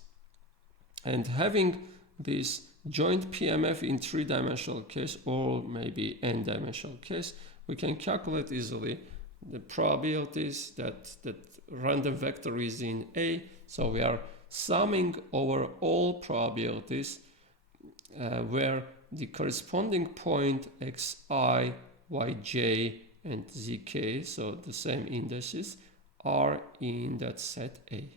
And having this joint PMF in three-dimensional case or maybe n-dimensional case, we can calculate easily the probabilities that random vector is in A. So we are summing over all probabilities where the corresponding point xi, yj, and zk, so the same indices, are in that set A.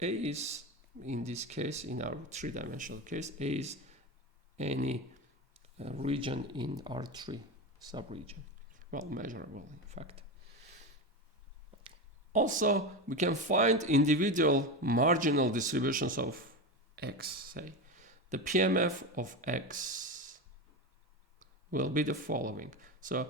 A is, in this case, in our three-dimensional case, A is any region in R3 subregion. Well, measurable, in fact. Also, we can find individual marginal distributions of X, say. The PMF of X will be the following. So,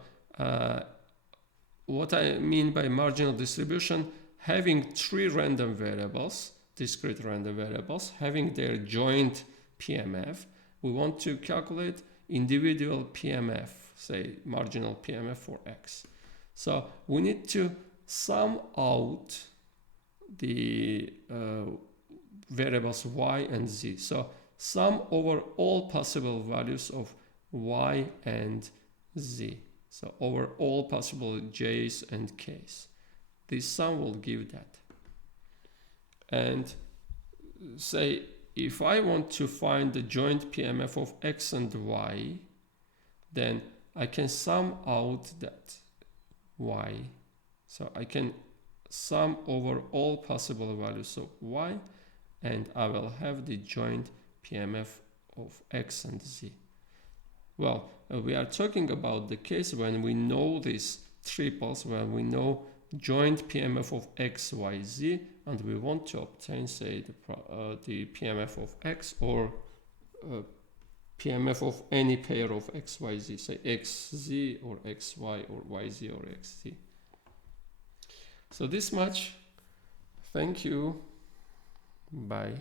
what I mean by marginal distribution, having three random variables, discrete random variables, having their joint PMF, we want to calculate individual PMF, say marginal PMF for X. So we need to sum out the variables Y and Z. So sum over all possible values of Y and Z. So over all possible J's and K's. This sum will give that. And say if I want to find the joint PMF of X and Y, then I can sum out that Y. So I can sum over all possible values of Y, and I will have the joint PMF of X and Z. Well, we are talking about the case when we know these triples, when we know joint PMF of X, Y, Z, and we want to obtain, say, the PMF of X or PMF of any pair of X, Y, Z, say XZ or XY or YZ or XZ. So this much. Thank you. Bye.